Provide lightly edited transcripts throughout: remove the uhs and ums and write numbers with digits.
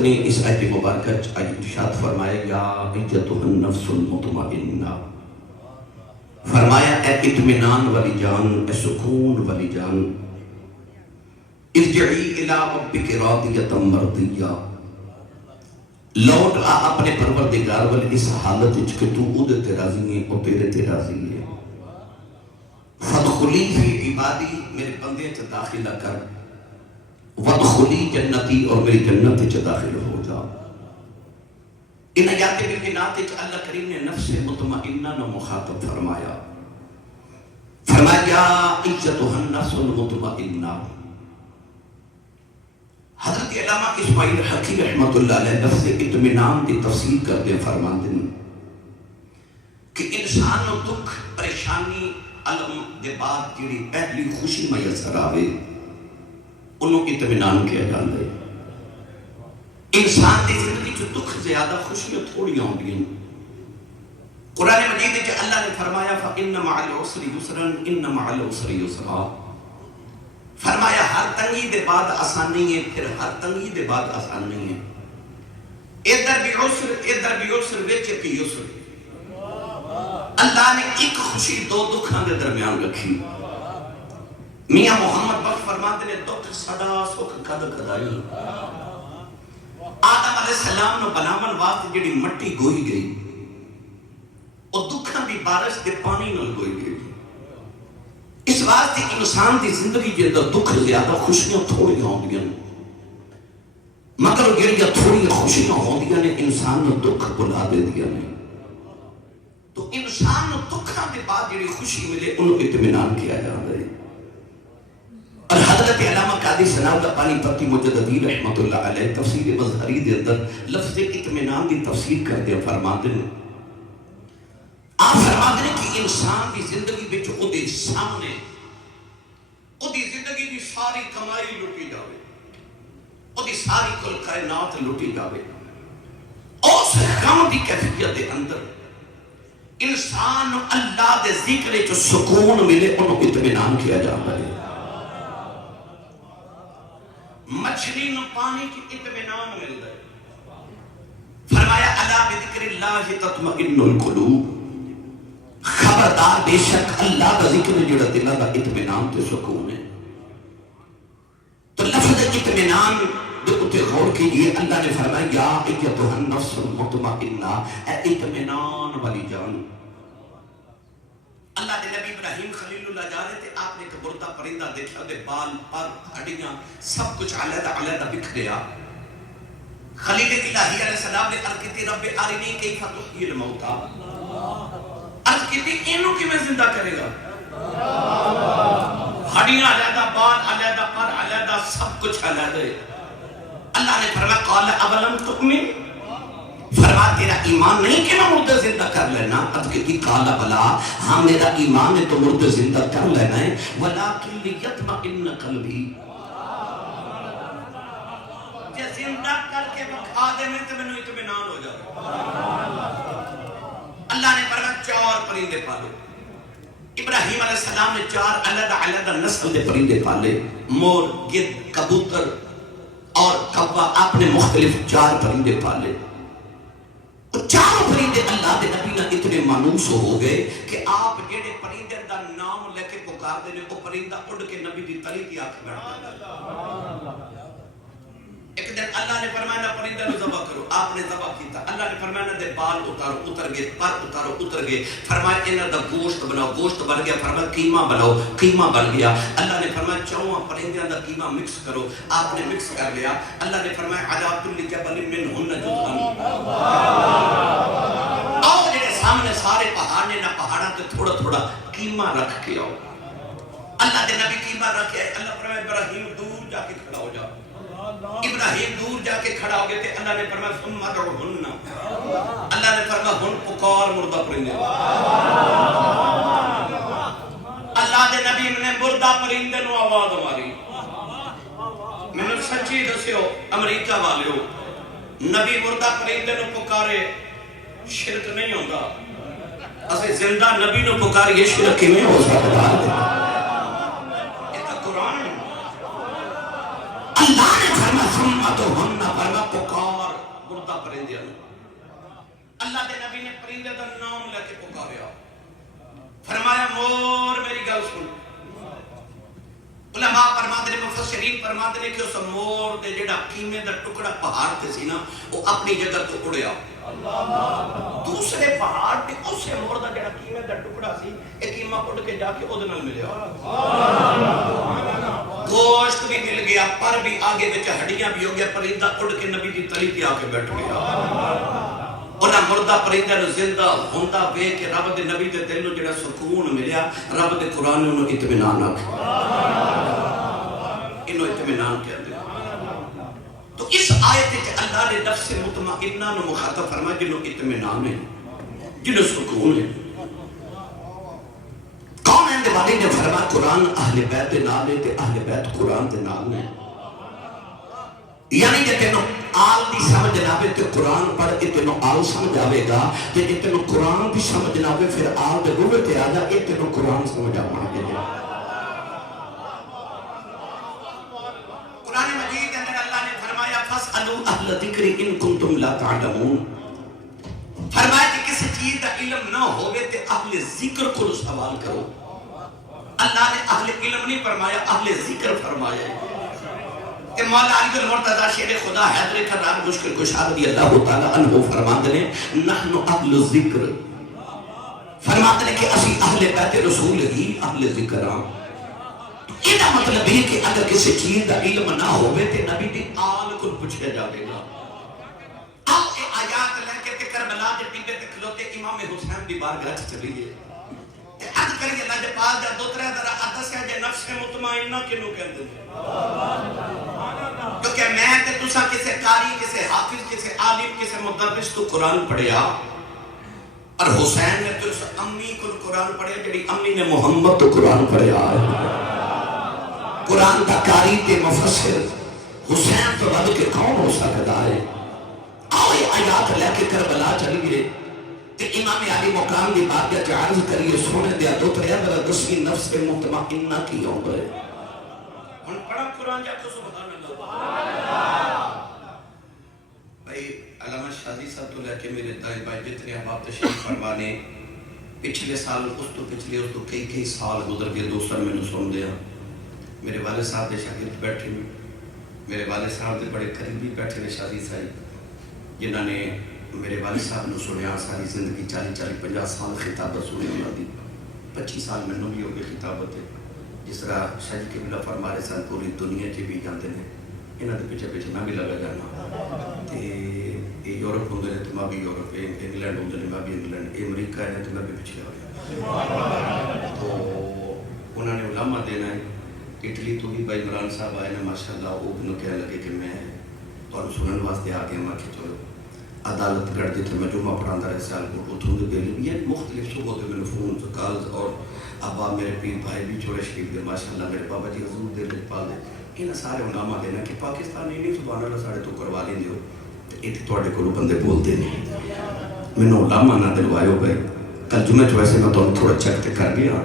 نے اس آیت مبارکہ ارشاد فرمایا یا ایتھا النفس المطمئنہ، فرمایا اے اطمینان والی جان، اے سکون والی جان، ارجعی الی ربک راضیۃ مرضیہ، لوٹ آ اپنے پروردگار والے اس حالت وچ کہ تو اودے تے راضی ہے او تیرے تے راضی ہے۔ فادخلی فی عبادی، میرے بندے چ داخلہ کر، وادخلی جنتی، اور میری جنت وچ داخل ہو جا۔ ان آیات بالبینات وچ اللہ کریم نے نفس مطمئنہ نو مخاطب فرمایا، فرمایا یا ایتھا النفس المطمئنہ۔ حضرت علامہ اسماعیل حقی رحمت اللہ علیہ لفظ اطمینان کی تفسیر کرتے فرماتے ہیں کہ انسان نو دکھ پریشانی علم دے بعد جڑی پہلی خوشی میسر آوے انہوں اطمینان کیا جاتا ہے۔ انسان دی زندگی جو دکھ زیادہ خوشیاں تھوڑی آؤں گی۔ قرآن مجید کہ اللہ نے فرمایا فَإِنَّ مَعَ الْعُسْرِ يُسْرًا إِنَّ مَعَ الْعُسْرِ يُسْرًا، فرمایا ہر تنگی دے بعد آسان نہیں ہے، پھر ہر تنگی دے بعد آسان نہیں ہے۔ ادھر بھی عسر وچ ایک یسر۔ اللہ نے ایک خوشی دو دکھاں دے درمیان رکھی۔ میاں محمد بخش فرماتے نے دکھ صدا سکھ کد کدائی۔ آدم علیہ السلام نو بناون واسطے جڑی مٹی گوئی گئی اور دکھاں دی بارش دے پانی نال گوئی گئی۔ اس واسطے انسان دی زندگی جے اندر دکھ زیادہ خوشیاں تھوڑی ہوندیاں، مگر جڑیاں تھوڑی خوشیاں ہوندیاں نے انسان نو دکھ بلا دے دیاں نے۔ تو انسان نو دکھاں دے بعد جڑی خوشی ملے انہوں اطمینان کیا جاتا ہے۔ اور حضرت علامہ قاضی ثناء اللہ پانی پتی مجددی رحمت اللہ علیہ تفسیر مظہری دے اندر لفظ اطمینان دی تفسیر کرتے فرماتے ہیں، آپ فرماتے ہیں کہ انسان دی زندگی بچ او دے سامنے او دی زندگی دی ساری کمائی لٹی جاوے، او دی ساری کل کائنات لٹی جاوے، اس غم دی کیفیت دے اندر انسان اللہ دے ذکر جو سکون ملے انہوں اطمینان کیا جاتا ہے۔ مچھلی نو پانی کی اطمینان ملتا ہے۔ فرمایا الا بذکر اللہ تطمئن القلوب، خبردار بے شک اللہ کا ذکر جڑا دل دا اطمینان تے سکون ہے۔ تو لفظ اطمینان دے اتے غور کیجئے، اللہ نے فرمایا یا ایتھا النفس المطمئنہ، اے اطمینان والی جان۔ اللہ دے نبی ابراہیم خلیل اللہ جا رہے تھے، آپ نے ایک مردہ پرندہ دیکھا، دے بال پر ہڈیاں سب کچھ علیحدہ علیحدہ بکھریا۔ خلیل الہی علیہ السلام نے عرض کی رب ارنی کیف تحیی الموتیٰ، عرض کی تھی انہوں کی میں زندہ کرے گا؟ ہڈیاں علیحدہ، بال علیحدہ، پر علیحدہ، سب کچھ علیحدہ۔ اللہ نے فرمایا قال اولم تؤمن، فرمایا تیرا ایمان نہیں کہ میں مردہ زندہ کر لینا؟ عرض کی قال بلا، ہاں میرا ایمان ہے تو مردہ زندہ کر لینا ہے، ولیکن لیطمئن قلبی، جے زندہ کر کے بکھا دے میں تو میں نے اطمینان ہو جائے۔ اللہ نے فرمایا چار پرندے پالو۔ ابراہیم علیہ السلام نے چار علیحدہ علیحدہ نسل دے پرندے پالے، مور، گدھ، کبوتر اور کوا، آپ نے مختلف چار پرندے پالے۔ چار پرندے اللہ دے نبی نہ اتنے مانوس ہو گئے کہ آپ جڑے پرندے دا نام لے کے پکار دے وہ پرندہ اڑ کے نبی دی تلی کی آنکھ بیٹھ گیا۔ ایک دن اللہ نے فرمایا نہ پرندہ نو ذبح کرو، آپ نے ذبح کیتا۔ اللہ نے فرمایا نہ دے بال اتارو، اتر گئے، پر اتارو، اتر گئے۔ فرمایا انہاں دا گوشت بناؤ، گوشت بن گیا۔ فرمایا قیمہ بناؤ، قیمہ بن گیا۔ اللہ نے فرمایا چواں پرندیاں دا قیمہ مکس کرو، آپ نے مکس کر لیا۔ اللہ نے فرمایا علی کل جبل منہن جزء، اور جڑے سامنے سارے پہاڑ نے نہ پہاڑاں تے تھوڑا تھوڑا قیمہ رکھ کے آؤ۔ اللہ دے نبی قیمہ رکھ کے آئے۔ اللہ فرمایا ابراہیم دور جا کے کھڑا ہو جاؤ۔ ابراہیم دور جا کے کھڑا ہو گئے تھے۔ اللہ نے فرمایا ثم ادعوہن، اللہ نے فرمایا ہن پکار مردہ پرندے۔ اللہ دے نبی نے مردہ پرندے نو آواز ماری۔ میں نے سچی دسیو امریکہ والے ہو، نبی مردہ پرندے نو پکارے شرک نہیں ہوتا، اسے زندہ نبی نو پکاری یہ شرک میں ہو سکتا ہے؟ یہ تو قرآن ہے۔ اللہ نے فرمایا ثم ادعوہن، فرمایا پکار مردہ پرندے اللہ دے نبی نے پرندے دا نام لے کے پکاریا فرمایا مور میری گل سن علماء فرماتے ہیں مفسرین فرماتے ہیں کہ اس مور دے جڑا قیمے دا ٹکڑا پہاڑ تے سی نا وہ اپنی جگہ تو اڑیا دوسرے پہاڑ تے اسے مور دا جڑا قیمے دا ٹکڑا سی ایک قیمہ اڑ کے جا کے اودے نال ملیا گوشت بھی مل گیا پر بھی آگے وچ ہڈیاں بھی ہو گیا پرندہ اڑ کے نبی دی تلی تے آ کے بیٹھ گیا انہاں مردہ پرندے نو زندہ ہوندا وے کہ رب دے نبی دے دل نو جڑا سکون ملیا رب دے قرآن نے انہوں اطمینان آکھیا انہوں اطمینان کہندے تو اس آیت وچ اللہ نے نفس مطمئنہ نو مخاطب فرمایا جنوں اطمینان ہے جنوں سکون ہے کون ہے دیوالی نے فرمایا قرآن اہل بیت دے نال ہے تے اہل بیت قرآن دے نال ہے یعنی کہ تینوں آل دی سمجھ نہ آوے تے قرآن پڑھ کے تینوں آل سمجھ آوے گا تے جے تینوں قرآن دی سمجھ نہ آوے پھر آل دے روے تے آ جا اے تینوں قرآن سمجھ آوے گا قرآن مجید کے اندر اللہ نے فرمایا فَاسْأَلُوا أَهْلَ ذِكْرِ إِن كُنتُمْ لَا تَعْلَمُونَ فرمایا کہ کسی چیز کا علم نہ ہوئے تے اہل ذکر کو سوال کرو اللہ نے اہل علم نہیں فرمایا اہل ذکر فرمایا کہ مولا علی المرتضی شیر خدا حیدر کرار مشکل کشا رضی اللہ تعالیٰ عنہ فرماتے ہیں نحن اہل ذکر فرماتے ہیں کہ اسی اہل بیت رسول ہی اہل ذکر ہاں یہ مطلب ہے کہ اگر کسی چیز کا علم نہ ہوئے تے نبی دی آل کو پوچھے جاوے گا آؤ اے آیات لے کے تے کربلا دے ٹیبے تے کھلوتے امام حسین دی بارگاہ چلیے تے عرض کریے اللہ دے پاس دا دو ترے ذرا حدث ہے جے نفس مطمئنہ کنوں کہندے کیونکہ میں تے تسا کسے قاری کسے حافظ کسے عالم کسے مدرس تو قرآن پڑھیا اور حسین نے تو اس امی کو قرآن پڑھیا جڑی امی نے محمد تو قرآن پڑھیا قرآن کا قاری تے مفسر حسین تو بد کے کون ہو سکتا ہے آؤ یہ آیات لے کے کربلا چلیے تے امام علی مقام دی بات یا عرض کریے سونے دیا دو تریا ذرا دسویں نفس مطمئنہ کی عمر ہے ان پڑھا قرآن جا تو سبحان اللہ بھائی علامہ شادی صاحب تو لے کے میرے دائیں بھائی جتنے احباب تشریف فرمانے پچھلے سال اس تو پچھلے اس تو کئی سال گزر گئے دوسرا میں نے سن دیا میرے والد صاحب دے شاگرد بیٹھے ہیں میرے والد صاحب دے بڑے قریبی بیٹھے نے شادی صاحب جنہاں نے میرے والد صاحب نے سنیا ساری زندگی 40-50 سال خطابت سنی انہوں دی 25 سال میں بھی ہو گئے خطابت ہے جس طرح شاہ جی قبلہ فرما رہے سن پوری دنیا کے بھی جانتے ہیں انہوں دے پیچھے پیچھے میں بھی لگا جانا تے یہ یورپ ہوں دے تو میں بھی یورپ انگلینڈ ہوں دے میں بھی انگلینڈ امریکہ ہے تو میں بھی پیچھے آ گیا تو انہوں نے علامہ دینا ہے اٹلی تو بھی بھائی عمران صاحب آئے نا ماشاءاللہ وہ بھی کہنے لگے کہ میں تو سنن واسطے آ گیا میں کہ چلو عدالت گڑھ جتنے میں جمعہ پڑھاندہ رہے سیال کو اتھوں دے دے یہ مختلف صبح دے میں نے فون سے کالز اور ابا میرے پیر بھائی بھی چھوڑے شریف دے ماشاءاللہ میرے بابا جی حضور دے لے پال دے انہاں سارے علماء دینا کہ پاکستان نہیں سبحان اللہ سارے تو کروا لیں دیو ایتھے تواڈے کولوں بندے بولتے نہیں مینوں علماء نہ دلوایو بھائی کل جمعہ چ ویسے میں تو تھوڑا چیک تے کر گیا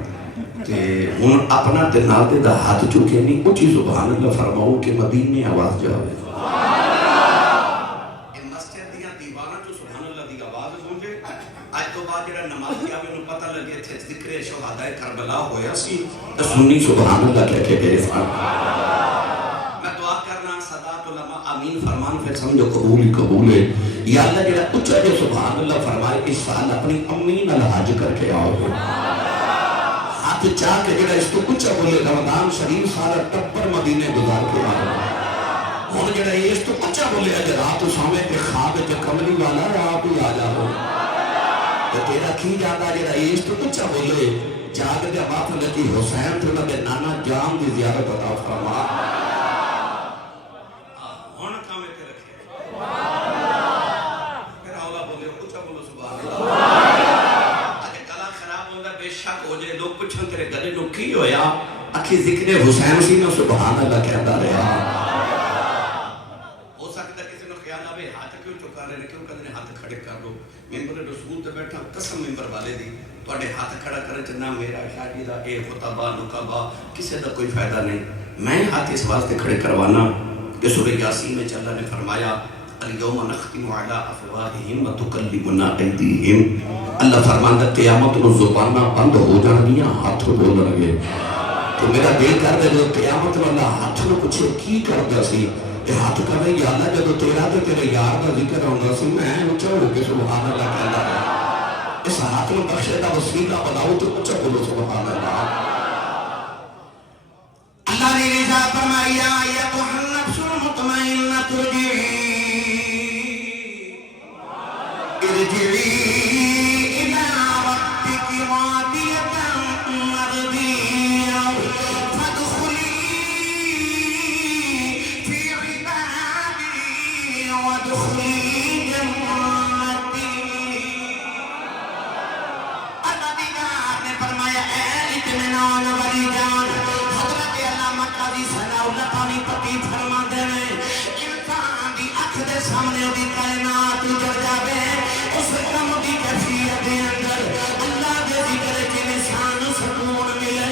تے ہن اپنا دل نال دے دا ہاتھ چوکے نہیں اونچی سبحان اللہ فرماؤ کہ مدینے آواز جاوے شہدائے کربلا ہویا سی تو سنی سبحان اللہ کہہ کے میرے ساتھ میں دعا کرنا صدات علماء آمین فرمان پھر سمجھو قبول ہی قبول ہے یا اللہ جڑا اچھا جو سبحان اللہ فرمائے اس سال اپنی امین الحاج کر کے آؤ گے ہاتھ چاہ کے جڑا اس تو اچھا بولے رمضان شریف سارا ٹپر مدینے گزار کے آؤ اور جڑا اس تو اچھا بولے اگر رات سامنے پہ خواب جو کملی والا آپ ہی آ جاؤ تو تیرا کی جاتا جڑا اس تو کچھ بولے جاگ دے باپ لگی حسین تو نہ نانا جام دی زیارت عطا فرما ہن کام تے رکھے پھر اولا بولے کچھ بولو سبحان اللہ اگے گلا خراب ہوندا بے شک ہو جائے لوگ پوچھن تیرے گلے نو کی ہویا اکھی ذکر حسین سی نو سبحان اللہ کہندا رہیا ہو سکتا کسی نو خیال آوے ہاتھ کیوں چکا رہے کیوں کہندے ہاتھ کھڑے کر لو ممبر رسول تے بیٹھا قسم ممبر والے دی تواڈے ہاتھ کھڑا کرن چ نہ میرا شاہ جی دا اے خطبہ نقبہ کسے دا کوئی فائدہ نہیں میں ہاتھ اس واسطے کھڑے کروانا کہ سورہ یاسین میں اللہ نے فرمایا اليوم نختم على افواہہم وتکلمنا ایدیہم. اللہ فرماندا قیامت نو زباناں بند ہو جانگیاں، ہاتھ بولن گے. تو میرا دل کر دے جو قیامت والا ہاتھ نو پوچھے کی کردا سی، تے ہاتھ کر رہے یا اللہ جدو تیرا تے تیرے یار دا ذکر ہوندا سی میں اونچا ہو کے سبحان اللہ کہندا رہا. اس ہاتھ نو بخشے دا وسیلہ بناؤ تو اونچا بولو سبحان اللہ. اللہ نے رضا فرمائی یا ایتھا النفس المطمئنہ ارجعی الی ربک راضیۃ مرضیہ فادخلی فی عبادی وادخلی جنتی. اللہ دیگر نے فرمایا اے اطمینان والی جان، حضرت علامہ قاضی ثناء اللہ پانی پتی فرما دے انسان دی اکھ دے سامنے دی کائنات اجڑ جاوے، اس کم دی کیفیت دے اندر اللہ دے ذکر کے انسان سکون ملے،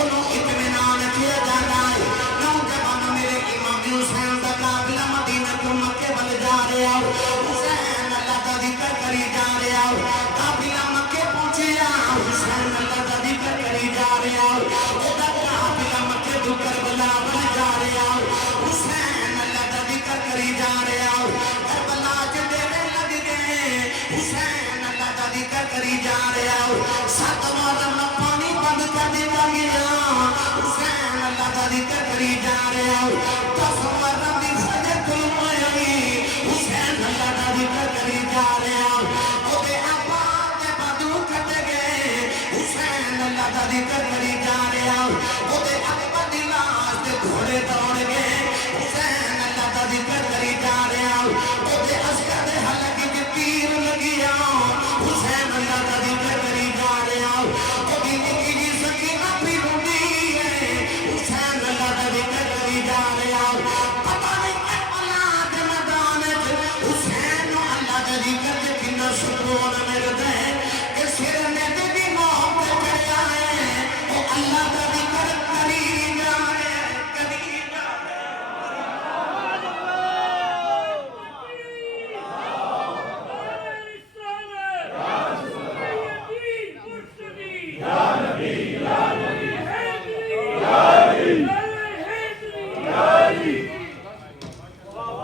انہوں اطمینان کیا جانا ہے. نوجوان میرے امام حسین دا قافلہ مدینہ تو مکے ول جا رہا، حسین اللہ دا ذکر کری جا رہا، قافلہ مکے پہنچیا، حسین اللہ دا ذکر کری جا رہا، ادا قافلہ مکے تو کربلا ول جا رہا، حسین اللہ دا ذکر کری جا رہا. کربلا چ ڈیرے لگ گئے، حسین اللہ دا ذکر کری جا رہا. 7 محرم نہ پانی بند کر دیا گیا، حسین اللہ دا ذکر کری جا رہا. 10 محرم دی فجر طلوع ہوئی، حسین اللہ دا ذکر کری جا رہا. اودے ابا دے بدو کٹ گئے، حسین اللہ دا ذکر کری جا رہا. اودے ابا دی لاش دے گھوڑے دوڑ گئے، حسین اللہ دا ذکر کری جا رہا. اودے عسکر دے حلق وچ تیر لگیا، حسین اللہ دا ذکر کری جا رہا. اودی نکی جی سکینہ بھی روندی ہے، حسین اللہ دا ذکر کری جا رہا. پتہ نہیں کربلا دے میدان وچ حسین نو اللہ دا ذکر تے کنا سکون ملدا ہے کہ سر نے تے بھی موت تے چڑھیا ہے، او اللہ دا ذکر کری جا رہا ہے، کری جا رہا ہے.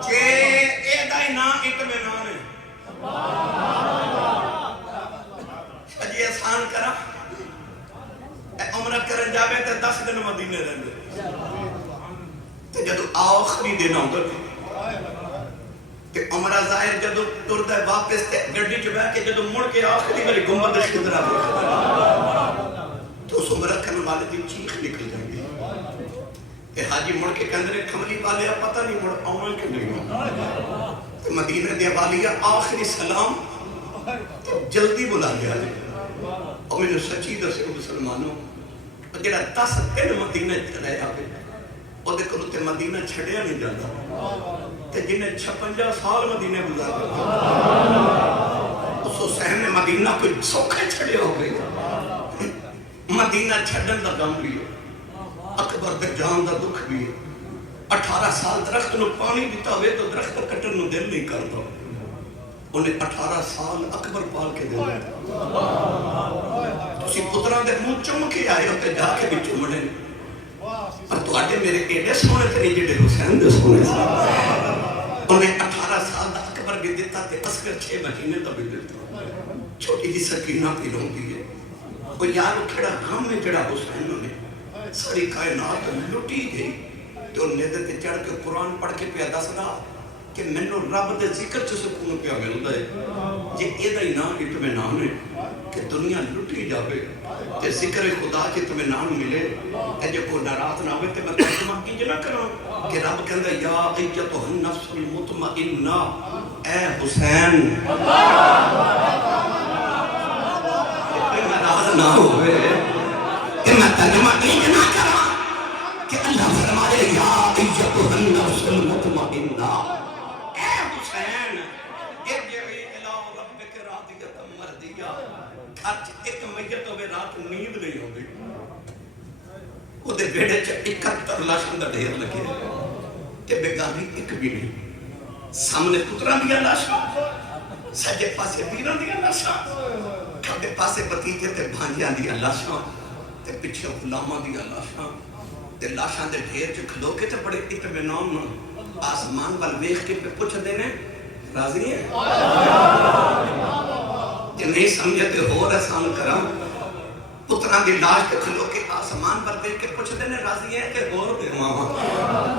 جے اے دا ہی نام اطمینان ہے، اجی آسان کرا اے عمرہ کرن جاوے تے 10 دن مدینے رہندے، تے جدو آخری دن آندا تے عمرہ ظاہر جدو ٹردا ہے واپس تے گڈی چ بیٹھ کے جدو مڑ کے آخری والی گنبد خضرا تو اس عمرہ کرن والے دی چیخ نکل جاندی کہ حاجی مڑ کے کندرے کھملی والے پتہ نہیں مڑ آؤں کہ نہیں. تو مدینہ دے والیا آخری سلام جلدی بلا لیا جائے. اور میں نے سچی دسے مسلمانوں جڑا 10 دن مدینہ چڑھایا ہوئے وہ دے کلو تے مدینہ چھڑیا نہیں جاتا تے جنہیں 56 سال مدینہ گزار اس حسین نے مدینہ کوئی سوکھے چھڑے ہو گئے. مدینہ چھڑن دا غم بھی ہے، اکبر دے جان دا دکھ بھی ہے. 18 سال درخت نو پانی دیتا ہوئے تو درخت کٹن نو دل نہیں کرتا. انہیں 18 سال اکبر پال کے دل تسی پتران دے منہ چم کے آئے ہوتے جا کے بھی چمڑے پر تو آٹے میرے ایڈے سونے تھے نہیں جڑے حسین دے سونے سے. انہیں 18 سال دا اکبر بھی دیتا تے عسکر 6 مہینے دا بھی دیتا. چھوٹی جی سکینہ پی روندی ہے، وہ یارو کھڑا غم میں جڑا حسین نے ساری کائنات لٹی گئی. تو نیدے تے چڑھ کے قرآن پڑھ کے پیا دسدا کہ مینوں رب دے ذکر چ سکون پیا ملدا ہے. جے ایدا ہی نام اطمینان ہے کہ دنیا لٹی جاوے تے ذکر خدا چ اطمینان ملے تے جے کوئی ناراض نہ ہوئے تے میں ترجمہ کیجے نہ کراں کہ رب کہندا یا ایتھا النفس المطمئنہ اے حسین ناراض نہ ہوئے کہ میں ترجمہ کیجے نہ کراں کہ اللہ فرمائے یا ایتھا النفس المطمئنہ اے حسین ارجعی الی ربک راضیۃ مرضیہ. گھر ایک میت ہوئے رات نیند نہیں ہوگی، وہ دے بیڑے چ 71 لاشاں دا ڈھیر لگے تے بیگاری ایک بھی نہیں. سامنے پتراں دیاں لاشاں، سجے پاسے پیراں دیاں لاشاں، کھبے پاسے بتیجے تے بھانجیاں دیاں لاشاں، تے پیچھے غلاماں دیاں لاشاں، تے لاشاں دے ڈھیر چ کھلو کے تے بڑے اطمینان نال آسمان وال ویکھ کے پہ پوچھدے نے راضی ہے؟ کہ نہیں سمجھے تے ہور آسان کراں، پتراں دی لاش تے کھلو کے آسمان پر ویکھ کے پوچھدے نے راضی ہے کہ ہور دیواں؟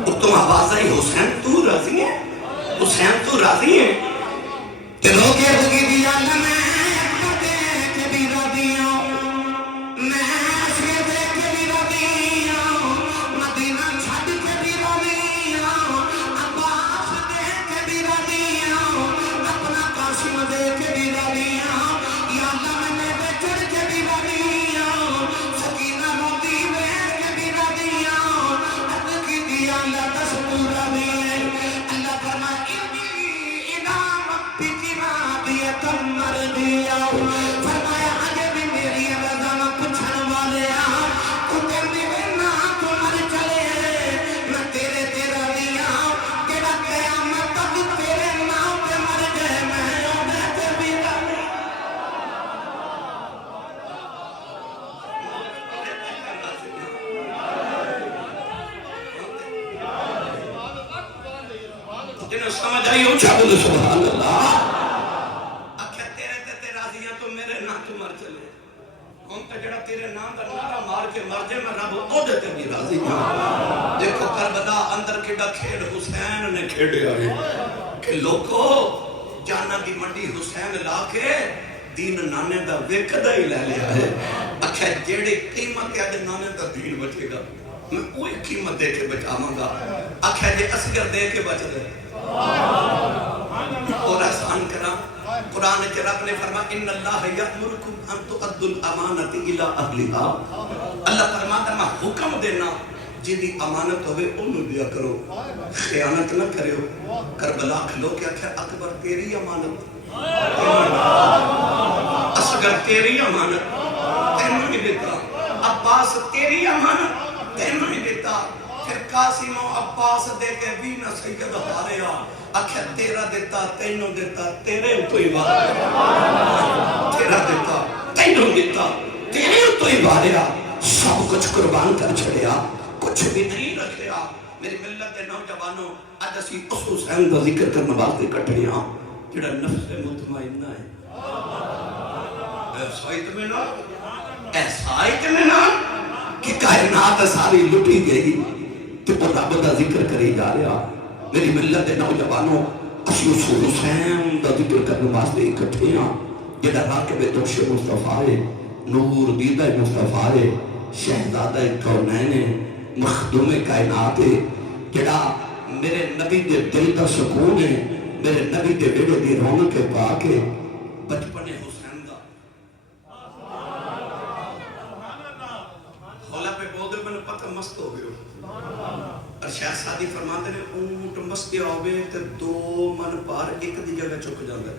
اتوں آواز آئی حسین تو راضی ہے؟ حسین تو راضی ہے؟ تے روکے ہوگی بھی اللہ میں سمجھ آئی ہو چاہو سبحان اللہ اکھے تیرے تے راضیاں تو میرے نام تو مر چلے ہم تے جڑا تیرے نام دا نعرہ مار کے مر جے میں رب او دے تے بھی راضی ہوں دیکھو کربلا اندر کیڑا کھیڑ حسین نے کھیڑیا ہے کہ لوگو جانا دی منڈی حسین لا کے دین نانے دا ویکھدا ہی لے لیا ہے اکھے جیڑی قیمت ہے دے نانے دا دین بچے گا میں کوئی قیمت دے کے بچاواں گا اکھے جے اصغر دے کے بچ دے اور آسان کرا قرآن کے رب نے فرما ان اللہ یأمرکم ان تؤدوا الامانۃ الی اہلھا اللہ فرماتا میں حکم دینا جدی امانت ہوئے انہوں دیا کرو خیانت نہ کریو کربلا کھلو کیا کہ اکبر تیری امانت اصغر تیری امانت تینوں ہی دیتا عباس تیری امانت تینوں ہی دیتا پھر قاسم و عباس دے کے بھی نہ سید ہاریا اکھر تیرا دیتا تینوں دیتا تیرے تو ہی واریا تیرا دیتا تینوں دیتا تیرے تو ہی واریا سب کچھ قربان کر چھڑیا کچھ بھی نہیں رکھیا میری ملت دے نوجوانوں آج اسی اس حسین دا ذکر کرنا بات اکٹھیاں جڑا نفس مطمئنہ ہے ایسا اطمینان کہ کائنات ساری لٹی گئی تو رب دا ذکر کری جا رہا میری ملت دے نوجوانوں اسی اس حسین دا ذکر کرنے واسطے اکٹھے ہاں جڑا راکب دوش مصطفیٰ ہے نور دیدہ مصطفیٰ ہے شہزادہ کونین مخدوم کائنات ہے جڑا میرے نبی دے دل دا سکون ہے میرے نبی دے بیڑے دی رونق پاک ہے بچپن حسین دا خولا پہ بودے میں نے پتہ مست ہو گئے اور شاہ سادی فرماتے ہیں اونٹ مستی آوے تے دو من پار ایک دی جگہ چک جاندے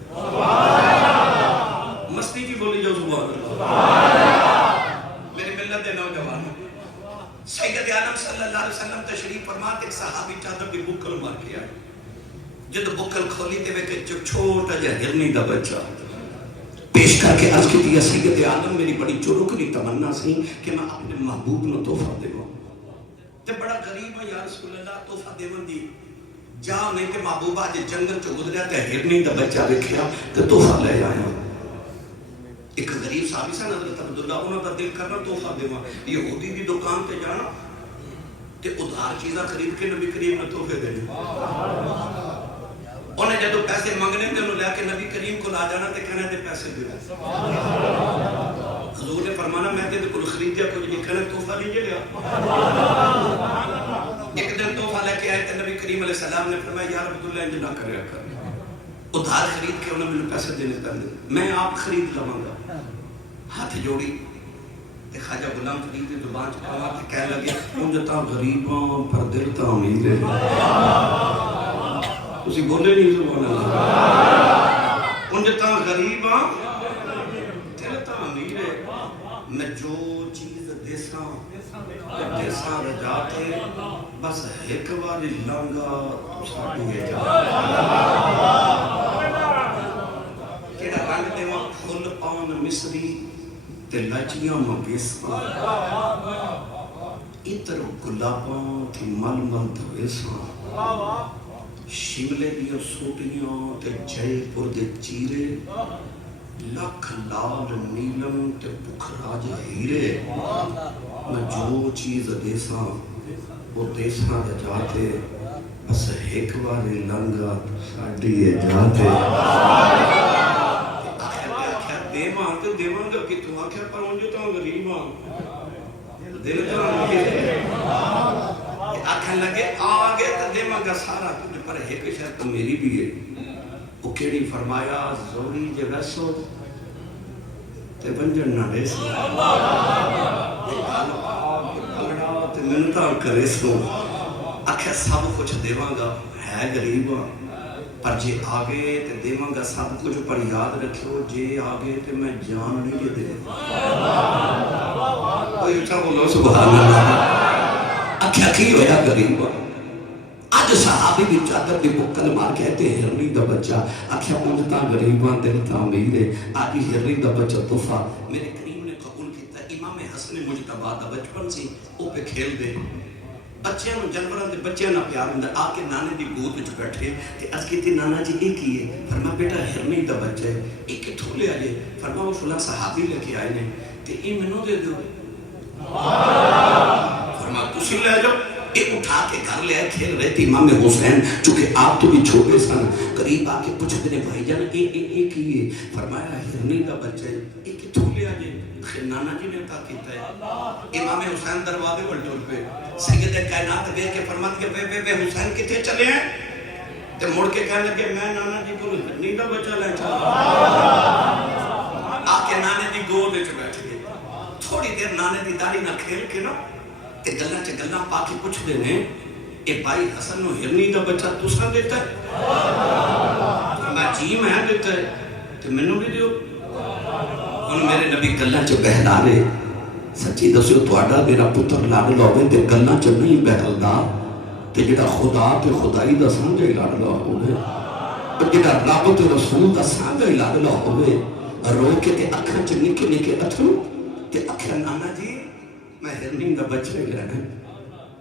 مستی کی بولی جو سبحان اللہ میری ملت دے نوجوانوں سید عالم صلی اللہ علیہ وسلم تشریف فرماتے ایک صحابی چادر کی بکل مار کیا جد بکل کھولی تے وے کہ چھوٹا جا ہرنی دا بچہ پیش کر کے عرض کی دیا سید عالم میری بڑی چرکنی تمنا سی کہ میں اپنے محبوب نو تحفہ دے گا تے بڑا غریب ہے یا رسول اللہ تحفہ دے دی جا نہیں کہ محبوب آج جنگل چو گزریا تے ہرنی دا بچہ رکھیا تے تحفہ لے آیا ایک غریب صحابی سے حضرت عبداللہ انہوں کا دل کرنا تحفہ دے گا یہودی دی دکان تے جانا تے ادھار چیزاں خرید کے نبی کریم نے تحفے دے انہیں جدو پیسے مانگنے تے انہوں لے کے نبی کریم کو لا جانا تے کہنے تے پیسے دے حضور نے فرمانا میں تے کل خریدیا کچھ نہیں کہنے تحفہ لیجئے لیا ایک دن تحفہ لے کے آئے تے نبی کریم علیہ السلام نے فرمایا یا عبداللہ انج نہ کریا کر ادھار خرید کے انہوں نے پیسے دینے کر دے میں آپ خرید لوں گا ہاتھ جوڑی خواجہ غلام فرید کی زبان چکا کہ کہہ لگے انجتا غریباں پر دل تا امید ہے اسی بولے نہیں سبحان اللہ انجتا غریباں دل تا امید ہے میں جو چیز دیساں دیساں رجا کے بس ایک بار لانگا ساڈی جا کیڑا رنگ دیواں پھل پان مصری تے لچیاں مگیساں اتر گلاباں تھی مل مل دویساں شملے دیاں سوٹیاں تے جے پور دے چیرے لکھ لال نیلم تے بکھراج ہیرے میں جو چیز دیساں وہ دیساں دے جاتے بس ایک بار لنگا ساڈی جاتے آخر دیواں تے دیواں گا کہ تو آخر پر انجو تو غریباں دل جان لگے آخر لگے آگے تو دیواں گا سارا کچھ پر ایک شرط میری بھی ہے وہ کیڑی فرمایا زوری جے ویسو تے بنجن نہ دیسو بلڑا تے منتاں کرے سو آخر سب کچھ دیواں گا ہے غریباں پر جے آگے تے دیواں گا سب کچھ پر یاد رکھو جے آگے تے میں جان نہیں دے کوئی اچھا بولو سبحان اللہ آخر کی ہویا غریباں آج صحابی بھی چادر دی بکل مار کہتے ہیں ہرنی دا بچہ آخیا پونجتا غریباں دل تا میرے آج ہرنی دا بچہ تحفہ میرے کریم نے قبول کیتا امام حسن مجتبی دا بچپن سی او پہ کھیل دے بچیاں نو جانوراں دے بچیاں نہ پیار ہوندا آ کے نانے دی گود وچ بیٹھے تے اس کیتی نانا جی اے کی ہے فرمایا بیٹا ہرنی دا بچہ ہے اے کتھوں لے آئے فرمایا وہ فلاں صحابی لے کے آئے نے تے اے مینوں دے دیو فرمایا تسی لے جاؤ ایک اٹھا کے گھر لے کھیل رہے تھے امام حسین چونکہ آپ تو بھی چھوٹے سن قریب آ کے پوچھتے نے بھائی جان اے کی ہے فرمایا ہرنی دا بچہ ہے اے کتھوں لے آ جائے نانا جی نے کہا کیتا ہے امام حسین دروازے پر ٹر پہ سید کائنات دے کے فرماتے کہ بے حسین کتنے چلے ہیں تے مڑ کے کہنے لگے میں نانا جی کو ہرنی دا بچہ لے چلا آ کے نانے دی گود وچ بیٹھ گئے تھوڑی دیر نانے دی داڑھی نہ کھیل کے نا تے گلاں چ گلاں پا کے پوچھ دے نے اے بھائی حسن نو ہرنی دا بچہ تساں دیتا ہے میں جی میں دیتا ہے تے مینوں بھی دیو ان میرے نبی گلاں چ بہلا رہے سچی دسو تہاڈا میرا پتر لاڈلا ہوے تے گلاں چ نہیں بہلدا تے جڑا خدا تے خدائی دا سانجا ہی لاڈلا ہوے تے جڑا رب تے رسول دا سانجا ہی لاڈلا ہوے رو کے تے اکھاں چ نکے نکے اتھرو تے اکھاں نانا جی میں ہرنی دا بچہ لینا ہے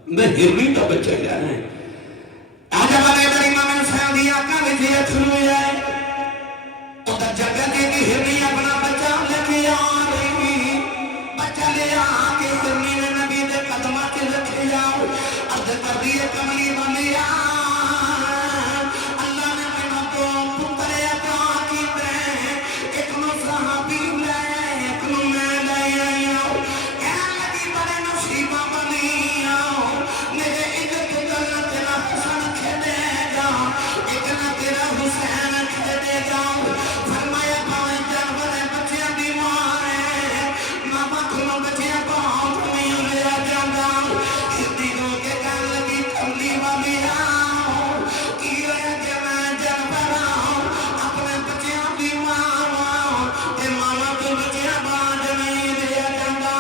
میں ہرنی دا بچہ لینا ہے آج ہمارے بڑی امام حسین دی آنکھاں وچ اتھرو آئے ادھر جگہ دے کے ہرنی اپنا بچہ لے کے آ رہی بچہ لے آ کے ہرنی نے نبی دے قدماں تے رکھے جاؤ عرض کر دی کملی والی اللہ نے میرا تو پتر عطا کیتے ایک نو صحابی لے ایک نو میں لے آیا کہنے لگی بڑے نصیبہ بنی میرے ایک پتر نہ تیرا حسن کھیلے گا ایک نہ تیرا حسین کھیلے گا فرمایا باویں جانور بچیاں دی ماں ہے ماما کھلو بچیاں بہت نہیں لے جانا ہندی رو کے کہنے لگی کملی والی آؤ کی ہویا کہ میں جانور آؤں اپنے بچیاں دی ماں تے ماما تو بچیاں باندھ نہیں لے جانا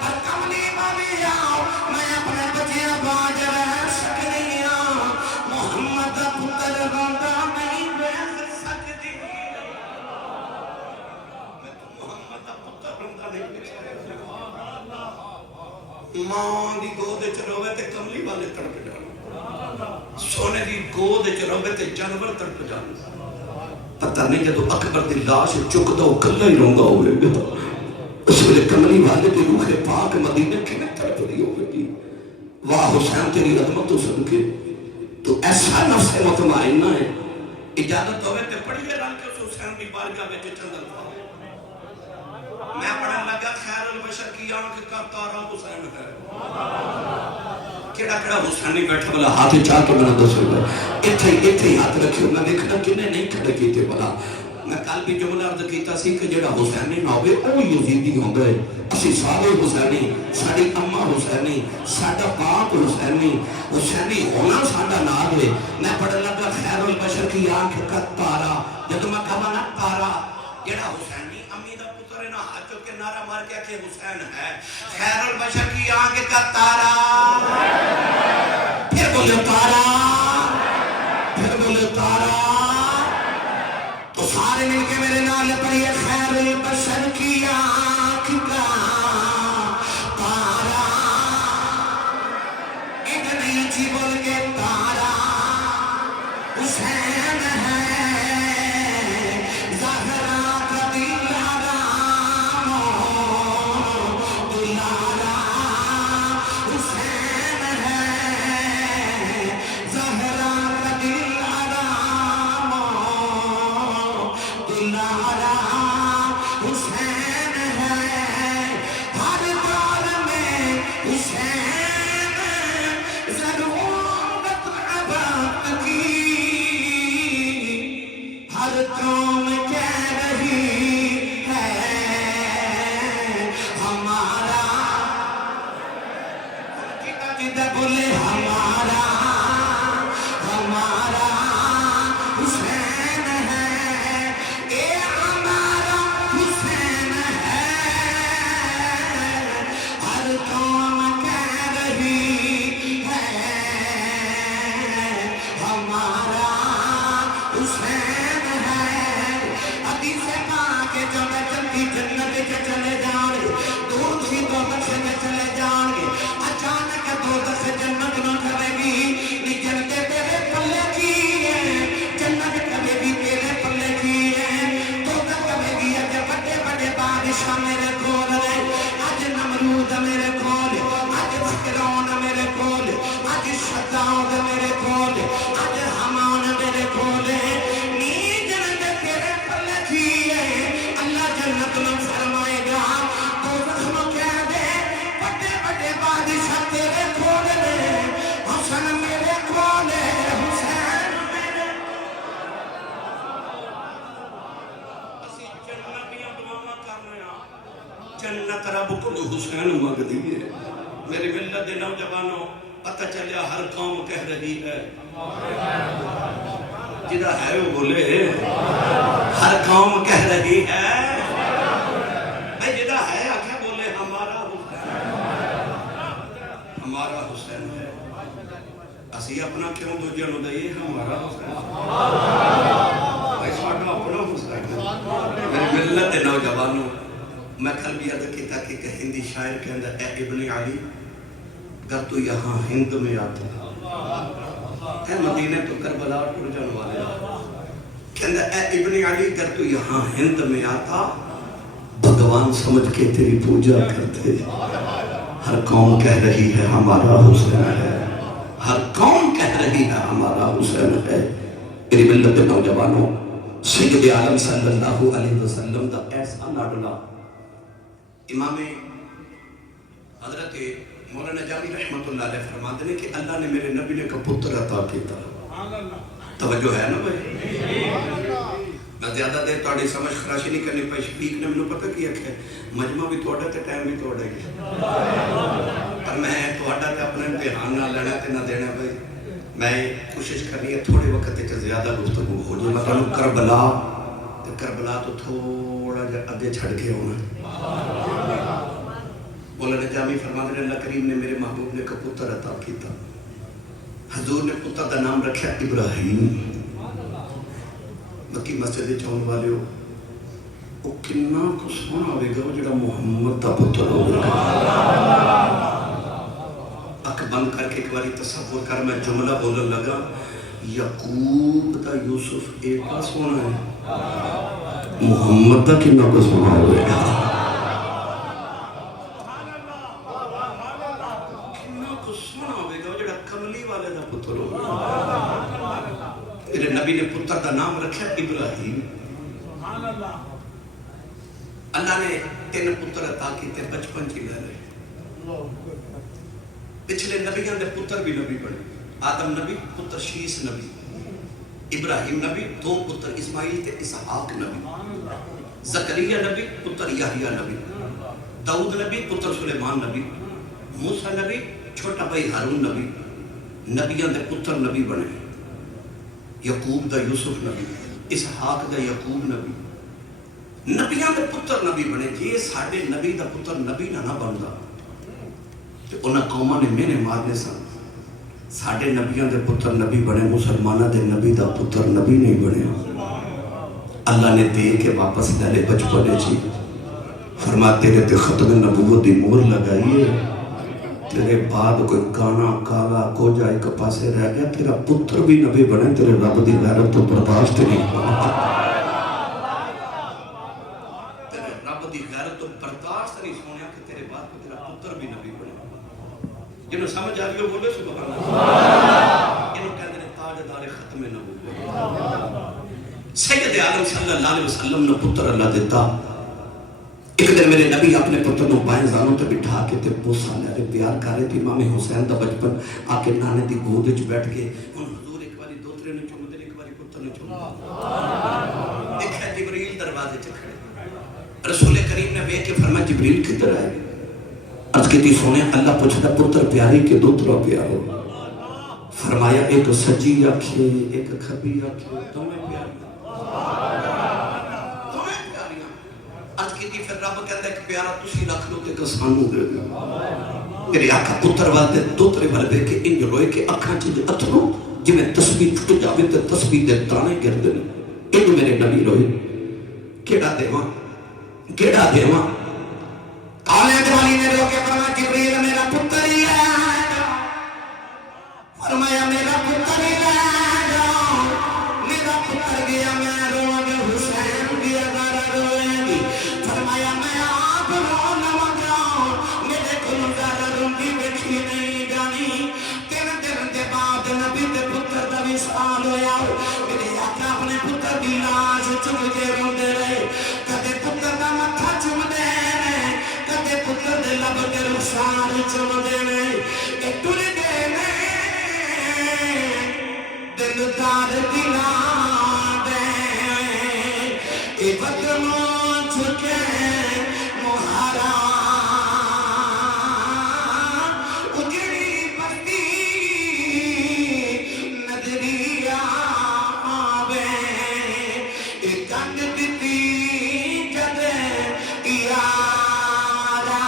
پر کملی والی آؤ میں اپنے بچیاں باندھ رہ سکنی ہوں محمد دا پتر روندا نہیں بیٹھ سکتی ماں دی گود وچ روے تے کملی والے تڑپ جان سونے دی گود وچ روے تے جانور تڑپ جان پتہ نہیں جدو اکبر دی لاش چکدا او کلا ہی روندا ہوے گا اس ویلے کملی والے دی روح پاک مدینے کنے تڑپ رہی ہوے گی واہ حسین تیری عظمت سن کے تو ایسا نفس مطمئنہ ہے اجازت ہوئے تے پڑھیے رل کے اس حسین دی بارگاہ وچ چندر پاؤ میں پڑھن لگا خیر البشر کی آنکھ کا تارا حسین ہے کیڑا کیڑا حسین نہیں بیٹھا بلا ہاتھ چاہ کے میں دسو گا ایتھے ہاتھ رکھیو میں دیکھنا کنے نہیں کھڑے کیتے بلا میں کل بھی جملہ عرض کیتا سی کہ جڑا حسینی نہ ہوئے او یزیدی ہوندا ہے اسی سارے حسینی ساڈی اماں حسینی ساڈا باپ حسینی حسینی ہونا ساڈا نام ہے میں پڑھن لگا خیر البشر کی آنکھ کا تارا جب میں کہا نا تارا جڑا حسین نہیں امی دا پتر ہے نا ہاتھ چک کے نعرہ مار کے کہ حسین ہے خیر البشر کی آنکھ کا تارا پھر بولے تارا پھر بولے تارا تو سارے مل کے میرے نال پڑھیے خیر البشر کی آنکھ کا تارا ایک نہیں چی بول کے تارا حسین ہے جنت رب کو حسین مانگتی ہے میری ملت دے نوجوانوں پتہ چلیا ہر قوم کہہ رہی ہے جدہ ہے وہ بولے ہر قوم کہہ رہی ہے بھئی جدہ ہے آکھے بولے ہمارا حسین ہے اسی اپنا کیوں دو جنو دئیے ہمارا حسین بھئی ساڑھا اپنا حسین ہے میری ملت دے نوجوانوں میں کل بھی عرض کیتا کہ ایک ہندی شاعر کے اندر اے ابن علی گر تو یہاں ہند میں آتا اے مدینہ تو کربلا ٹر جان والے کہندہ اے ابن علی گر تو یہاں ہند میں آتا بھگوان سمجھ کے تیری پوجا کرتے ہر قوم کہہ رہی ہے ہمارا حسین ہے ہر قوم کہہ رہی ہے ہمارا حسین ہے میری ملت نوجوانوں سید عالم صلی اللہ علیہ وسلم دا ایسا لاڈلا امام حضرت مولانا جامی رحمت اللہ علیہ فرماتے ہیں کہ اللہ نے میرے نبی نے کا پتر عطا کیتا توجہ ہے نا بھائی میں زیادہ دیر توڑی سمجھ خراشی نہیں کرنی پہ شفیق نے منو پتہ کیا کہ مجمع بھی توڑا تے ٹائم بھی توڑا گیا پر میں توڑا تے اپنے امتحان نہ لینا تے نہ دینا بھائی میں کوشش کرنی ہے تھوڑے وقت تے زیادہ گفتگو ہو جو مطلب کربلا تو تھوڑا جا آگے چھڑ کے ہونا مولانا جامی فرماتے ہیں اللہ کریم نے میرے محبوب نے کا پتر عطا کیتا حضور نے پتر دا نام رکھا ابراہیم مکی مسجد چون والے ہو وہ کننا کو سونا ہوئے گا وہ جڑا محمد دا پتر ہوگا اک بند کر کے ایک باری تصور کر میں جملہ بولن لگا یعقوب دا یوسف ایک کا سونا ہے محمد دا کننا کو سونا ہوئے گا کننا کو سونا ہوئے گا وہ جڑا کملی والے دا پتر ہوگا میرے نبی نے پتر دا نام رکھا ابراہیم اللہ نے 3 پتر عطا کیتے 55 کی لے رہے پچھلے نبیوں دے پتر بھی نبی بڑے آدم نبی پتر شیس نبی ابراہیم نبی 2 پتر اسماعیل تے اسحاق نبی زکریا نبی پتر یحییٰ نبی داؤد نبی پتر سلیمان نبی موسیٰ نبی چھوٹا بھائی ہارون نبی نبیوں دے پتر نبی بنے یعقوب دا یوسف نبی اسحاق دا یعقوب نبی نبیاں دے پتر نبی بنے. جی ساڈے نبی دا پتر نبی نہ بندا تے انہاں قوماں نے مینے مارنے سن. ساڈے نبیاں دے پتر نبی بنے, مسلماناں دے نبی دا پتر نبی نہیں بنیا. اللہ نے دے کے واپس لے لے بچپنے چی. فرما تیرے تے ختم نبوت دی مہر لگائی ہے, تیرے بعد کوئی کانا کالا کوجا ایک پاسے رہ گیا, تیرا پتر بھی نبی بنے, تیرے رب دی غیرت تو برداشت نہیں ہوا. تیرے رب دی غیرت تو برداشت نہیں سونیا کہ تیرے بعد کو تیرا پتر بھی نبی بنے. جنہوں سمجھ آ رہی ہو بولے سبحان اللہ. انہوں کہتے ہیں تاجدار ختم نبوت. سید عالم صلی اللہ علیہ وسلم نے پتر اللہ دیتا. ایک دن میرے نبی اپنے پتر نو بائیں زانوں تے بٹھا کے تے بوسا لے رہے, پیار کر رہے تھے. امام حسین دا بچپن آ کے نانے دی گود وچ بیٹھ کے ہن حضور ایک باری دوترے نے چومدے, ایک باری پتر نے چومدا. دیکھا جبریل دروازے تے کھڑے. رسول کریم نے ویکھ کے فرمایا جبریل کدھر آئے؟ عرض کی سونے اللہ پوچھتا پتر پیاری کہ دوترا پیارو؟ فرمایا ایک سجی آنکھیں ایک کھبی آنکھیں تمہیں پیاری. عرض کی پھر رب کہتا ہے کہ پیارا تسی رکھ لو تے کسانوں دے دے. میرے آقا پتر والدے دوترے والدے کے انج روئے کہ اکھاں چیز اتھرو جی میں تسبیح چھٹ جاوے تے تسبیح دے دانے گرد نے. انج میرے نبی روئے. کیڑا دیواں کیڑا دیواں. خالد والی نے رو کے فرمایا جبریل میرا پتر ہی ہے. فرمایا میرا پتر ہی ہے. میرا پتر گیا میں رواں گا, حسین گیا ذرا روئیں گی. فرمایا میں آپ رو لواں گا, میرے کو ذرا روندی دیکھی نہیں جانی. 3 دن دے بعد نبی دے پتر دا وصال ہویا. میرے آقا اپنے پتر دی لاش چک کے روندے رہے. کدے پتر دا متھا چومدے نے, کدے پتر دے لب تے رخسار چومدے نے. اے ٹر گئے نے دلدار دلاں دے, اے بدموں چکے مہارا اجڑی بستی نظری آوے. اے گنڈ دتی جد یارا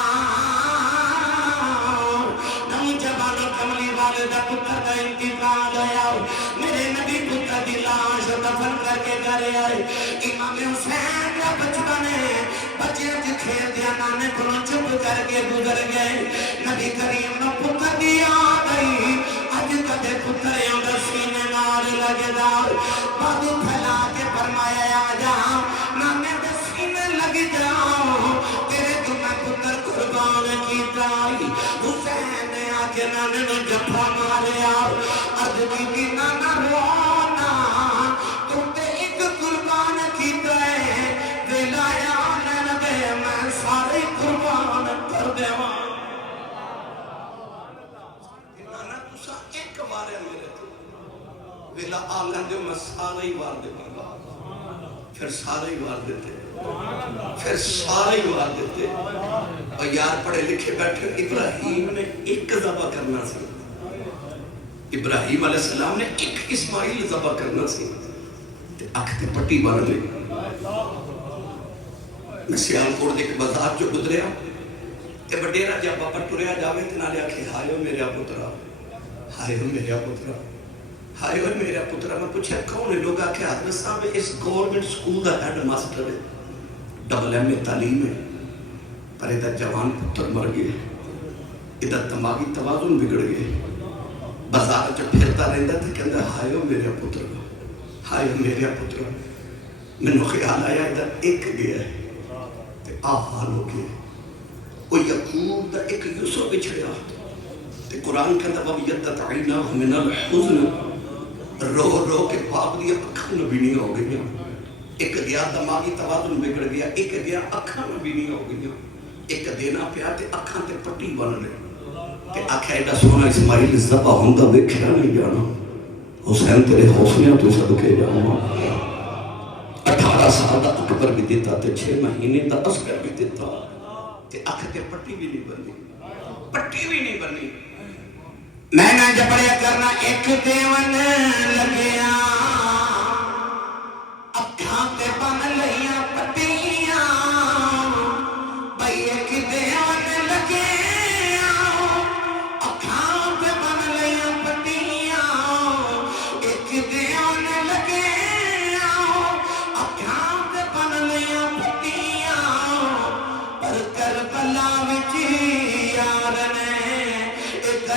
نوجوان کملی والے دا پتر دا انتقال ہویا. میرے نبی پتر دی لاش دفن کر کے گھر آئے. امام حسین دا بچپن بچے کھیل دیا نانے کو چپ کر کے گزر گئے. نبی کریم نو پتر دی یاد آئی. اج کدے پتر اوندا سینے نال لگدا, بازو پھیلا کے فرمایا آ جا نانے دے سینے لگ جاؤ, تیرے تو میں پتر قربان کیتا. حسین نے آ کے نانے نو جفا ماریا. عرض کی نانا رونا تو تے ایک قربان کیتا ہے, ویلایا نہ دے میں سارے قربان کر دیواں. نانا تسا ایک مارے میرے تو ویلا آلن دے میں سارے ہی وار دیواں گا. پھر سارے ہی وار دیتے, پھر سارے ہی وار دیتے. اور یار پڑھے لکھے بیٹھے ابراہیم نے ایک ذبح کرنا سی. ابراہیم علیہ السلام نے ایک اسماعیل ذبح کرنا سی تے اکھ تے پٹی بن لی. میں سیالکوٹ دے ایک بازار جو گزریا تے وڈیرا جا بابا ٹریا جاوے تے نالے آکھے ہائے میرا پترا, ہائے میرا پترا, ہائے میرا پترا. میں پوچھا کون ہے؟ لوگ آکھے حضرت صاحب اس گورنمنٹ سکول دا ہیڈ ماسٹر ہے, ڈبل ایم اے تعلیم ہے, پر ادھر جوان پتر مر گئے, ادھر دماغی توازن بگڑ گئے. بازار جو پھرتا رہتا تھا کہتا ہائے میرا پتر, ہائے میرا پتر. مینوں خیال آیا ادھر ایک گیا ہے تے آ حال ہو گیا. وہ یعقوب دا ایک یوسف بچھڑیا تے قرآن کہتا وَبِيَضَّتْ عَيْنَاهُ مِنَ الْحُزْنِ, رو رو کے باپ دی اکھاں نبینی ہو گئی. ایک گیا دماغی توازن بگڑ گیا, ایک گیا اکھاں نبینی ہو گئی. ایک دینا پیا تے اکھاں تے پٹی بن لے کہ آکھا ایڈا سونا اسماعیل ذبح ہوندا ویکھیا نہیں جانا. حسین تیرے حوصلیاں تو صدقے جاواں. 18 سال دا اکبر بھی دیتا تے 6 مہینے دا اصغر بھی دیتا تے اکھ تے پٹی بھی نہیں بنی, پٹی بھی نہیں بنی. میں نہ جبڑیا کرنا ایک دیون لگیا, اکھاں تے بن لئیاں پٹیاں.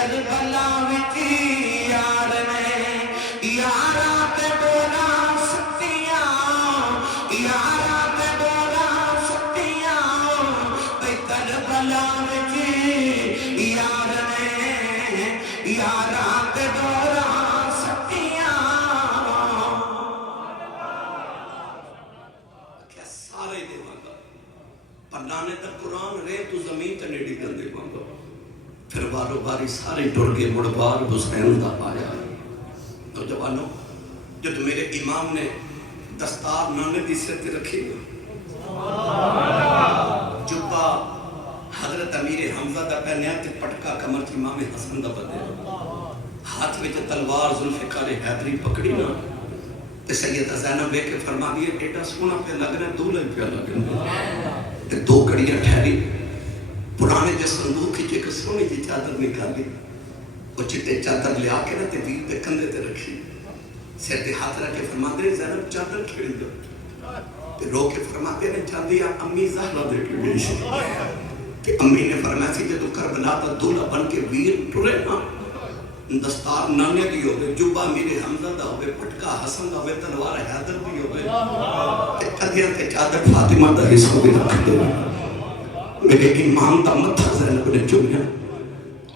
کربلا وچ یار نے یاراں تے بولا ستیاں یاراں تے بولا ستیاں اے کربلا وچ یار نے یاراں تے بولا ستیاں کیا سارے دیواں پلانے تک قرآن رے تو زمین تے نہیں ڈگن دے مانگو پھر بارو باری سارے ٹر گئے مڑ بار حسین دا پایا نوجوانوں جب میرے امام نے دستار نانے دی سر تے رکھی جبا حضرت امیر حمزہ دا پہنیا تے پٹکا کمر چ امام حسن دا بدے ہاتھ وچ تلوار ذوالفقار حیدری پکڑی نا تے سیدہ زینب ویکھ کے فرما دیے ایڈا سونا پہ لگنا دولہے پہ لگنا دو کڑیاں ٹھہری پرانے جس صندوق کی ایک سونی کی چادر نکالی وہ چٹے چادر لے آ کے نا تے ویر دے کندھے تے رکھی سر تے ہاتھ رکھ کے فرماتے زینب چادر کھڑی دو تے رو کے فرماتے نے چاندی امی زہرا دے کے گئی سی کہ امی نے فرمایا سی جدو کربلا دا دولہا بن کے ویر ٹرے نا دستار نانے بھی ہوئے جبا میرے حمزہ دا ہوئے پٹکا حسن دا ہوئے تلوار حیدر بھی ہوئے تے کدیاں تے چادر فاطمہ دا حصہ بھی رکھ دے میرے امام دا متھا زینب نے چومیا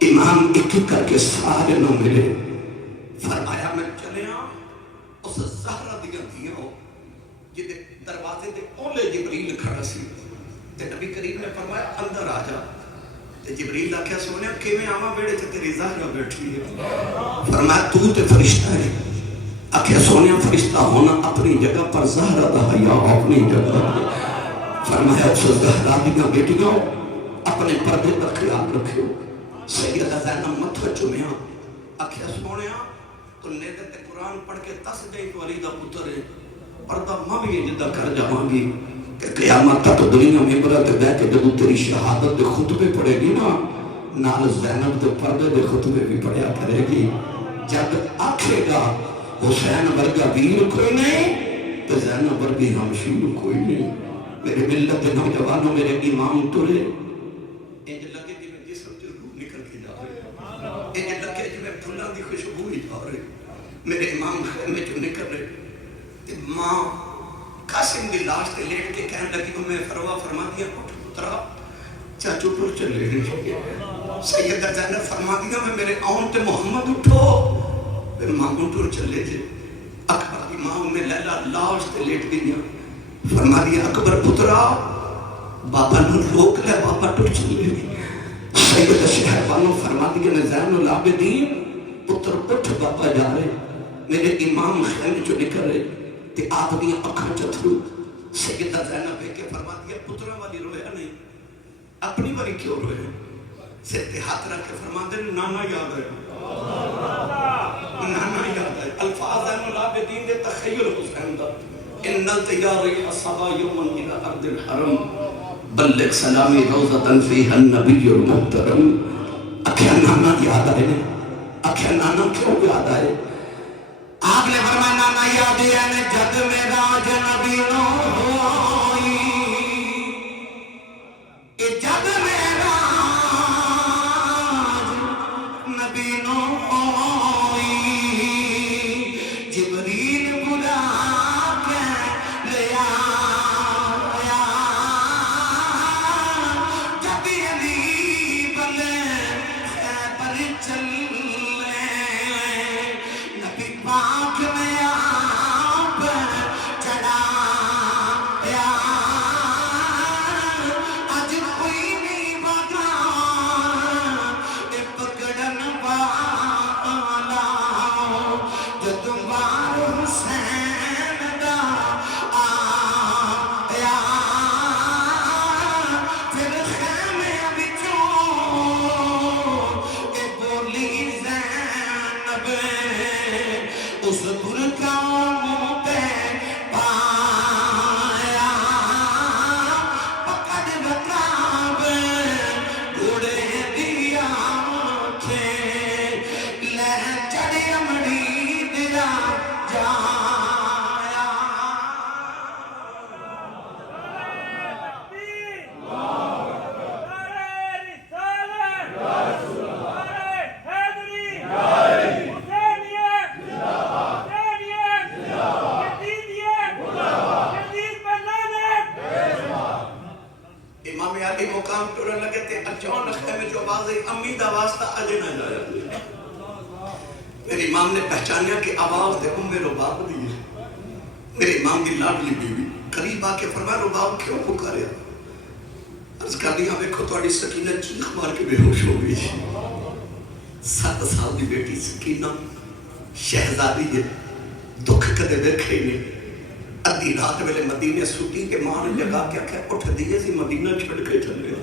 امام ایک کر کے سارے نو ملے فرمایا میں چلیا اس زہرہ دیا دیا ہو جدے دروازے دے اولے جبریل کھڑا سی تے نبی کریم نے فرمایا اندر آ جا جبریل آکھیا سونے کہ میں آما بیڑے چھے تیری زہرہ بیٹھی ہے فرمایا تو تے فرشتہ ہے آکھیا سونے فرشتہ ہونا اپنی جگہ پر زہرہ دا حیاء اپنی جگہ فرمایا اس زہرہ دیاں بیٹیاں اپنے پردے کا خیال رکھو سیدہ زینب متھا چومیا آکھیا سونے تو نیدے تے قرآن پڑھ کے تس گئی تو علی دا پتر ہے پردہ ماں بھی جدہ کر جاؤں گی کہ قیامت کا تو دنیا میں برات دے کہ جب تیری شہادت دے خطبے پڑھے گی نا نال زینب دے پردے دے خطبے بھی پڑھیا کرے گی جب آکھے گا حسین ورگا ویر کوئی نہیں تو زینب ورگی ہمشیر کوئی نہیں میرے ملت دے نوجوانوں میرے امام ترے انج لگے جی میں جسم سے روح نکل کے جا رہے انج لگے جی میں پھلاں دی خوشبو ہی جا رہے میرے امام خیمے جو نکل رہے تے ماں قاسم دی لاش تے لیٹ کے کہنے لگی میں فروا فرما دیا اٹھ پترا چاچو پر چلے سیدہ زینب فرما دیا میں میرے آن تے محمد اٹھو میں مانگوں ٹور چلے جے اکبر کی ماں میں لیلہ لاش تے لیٹ گیا فرما دیا اکبر پترا بابا نو روک لے بابا ٹور چلے سیدہ شہر بانو فرما دیا میں زین العابدین پتر اٹھ بابا جا رہے میرے امام خیمے جو نکل رہے تے آپ دی اکھاں چتھرو سیدہ زینب ہے کہ فرما دیا پترہ والی رویا نہیں اپنی والی کیوں رویا سر تے ہاتھ رکھ کے فرما دے نانا یاد ہے نانا یاد ہے الفاظ زین العابدین دے تخیل حسین دا ان التیار اصحابا یومن الى ارض الحرم بلغ سلامی روزتن فیہ النبی المحترم اکھیا نانا یاد آئے اکھیا نانا کیوں یاد آئے آپ نے فرمایا نانا یاد ہے جد میرا جنبی نو ہوئی جد میرا نبی نو ہوئی جبریل بلا کے لیا جب علی بلے پر چلے نبی پاک میں آپ چڑھا امام ٹورن لگے تے اچانک خیمے جو آواز آئی امی دا واسطہ اجے نہ جایا. میرے امام نے پہچانیا کہ آواز دے میرے باپ دی ہے. میرے امام دی لاڈلی بیوی قریب آ کے فرمایا رباب کیوں پکاریا؟ عرض کر دیا دیکھو تھوڑی سکینہ چیخ مار کے بے ہوش ہو گئی. 7 سال دی بیٹی سکینہ شہزادی ہے, دکھ کدے دیکھے نہیں. ادھی رات ویلے مدینے سٹی کے ماں نے جگا کے آکھیا اٹھ دیئے سی مدینہ چھڑ کے چلے.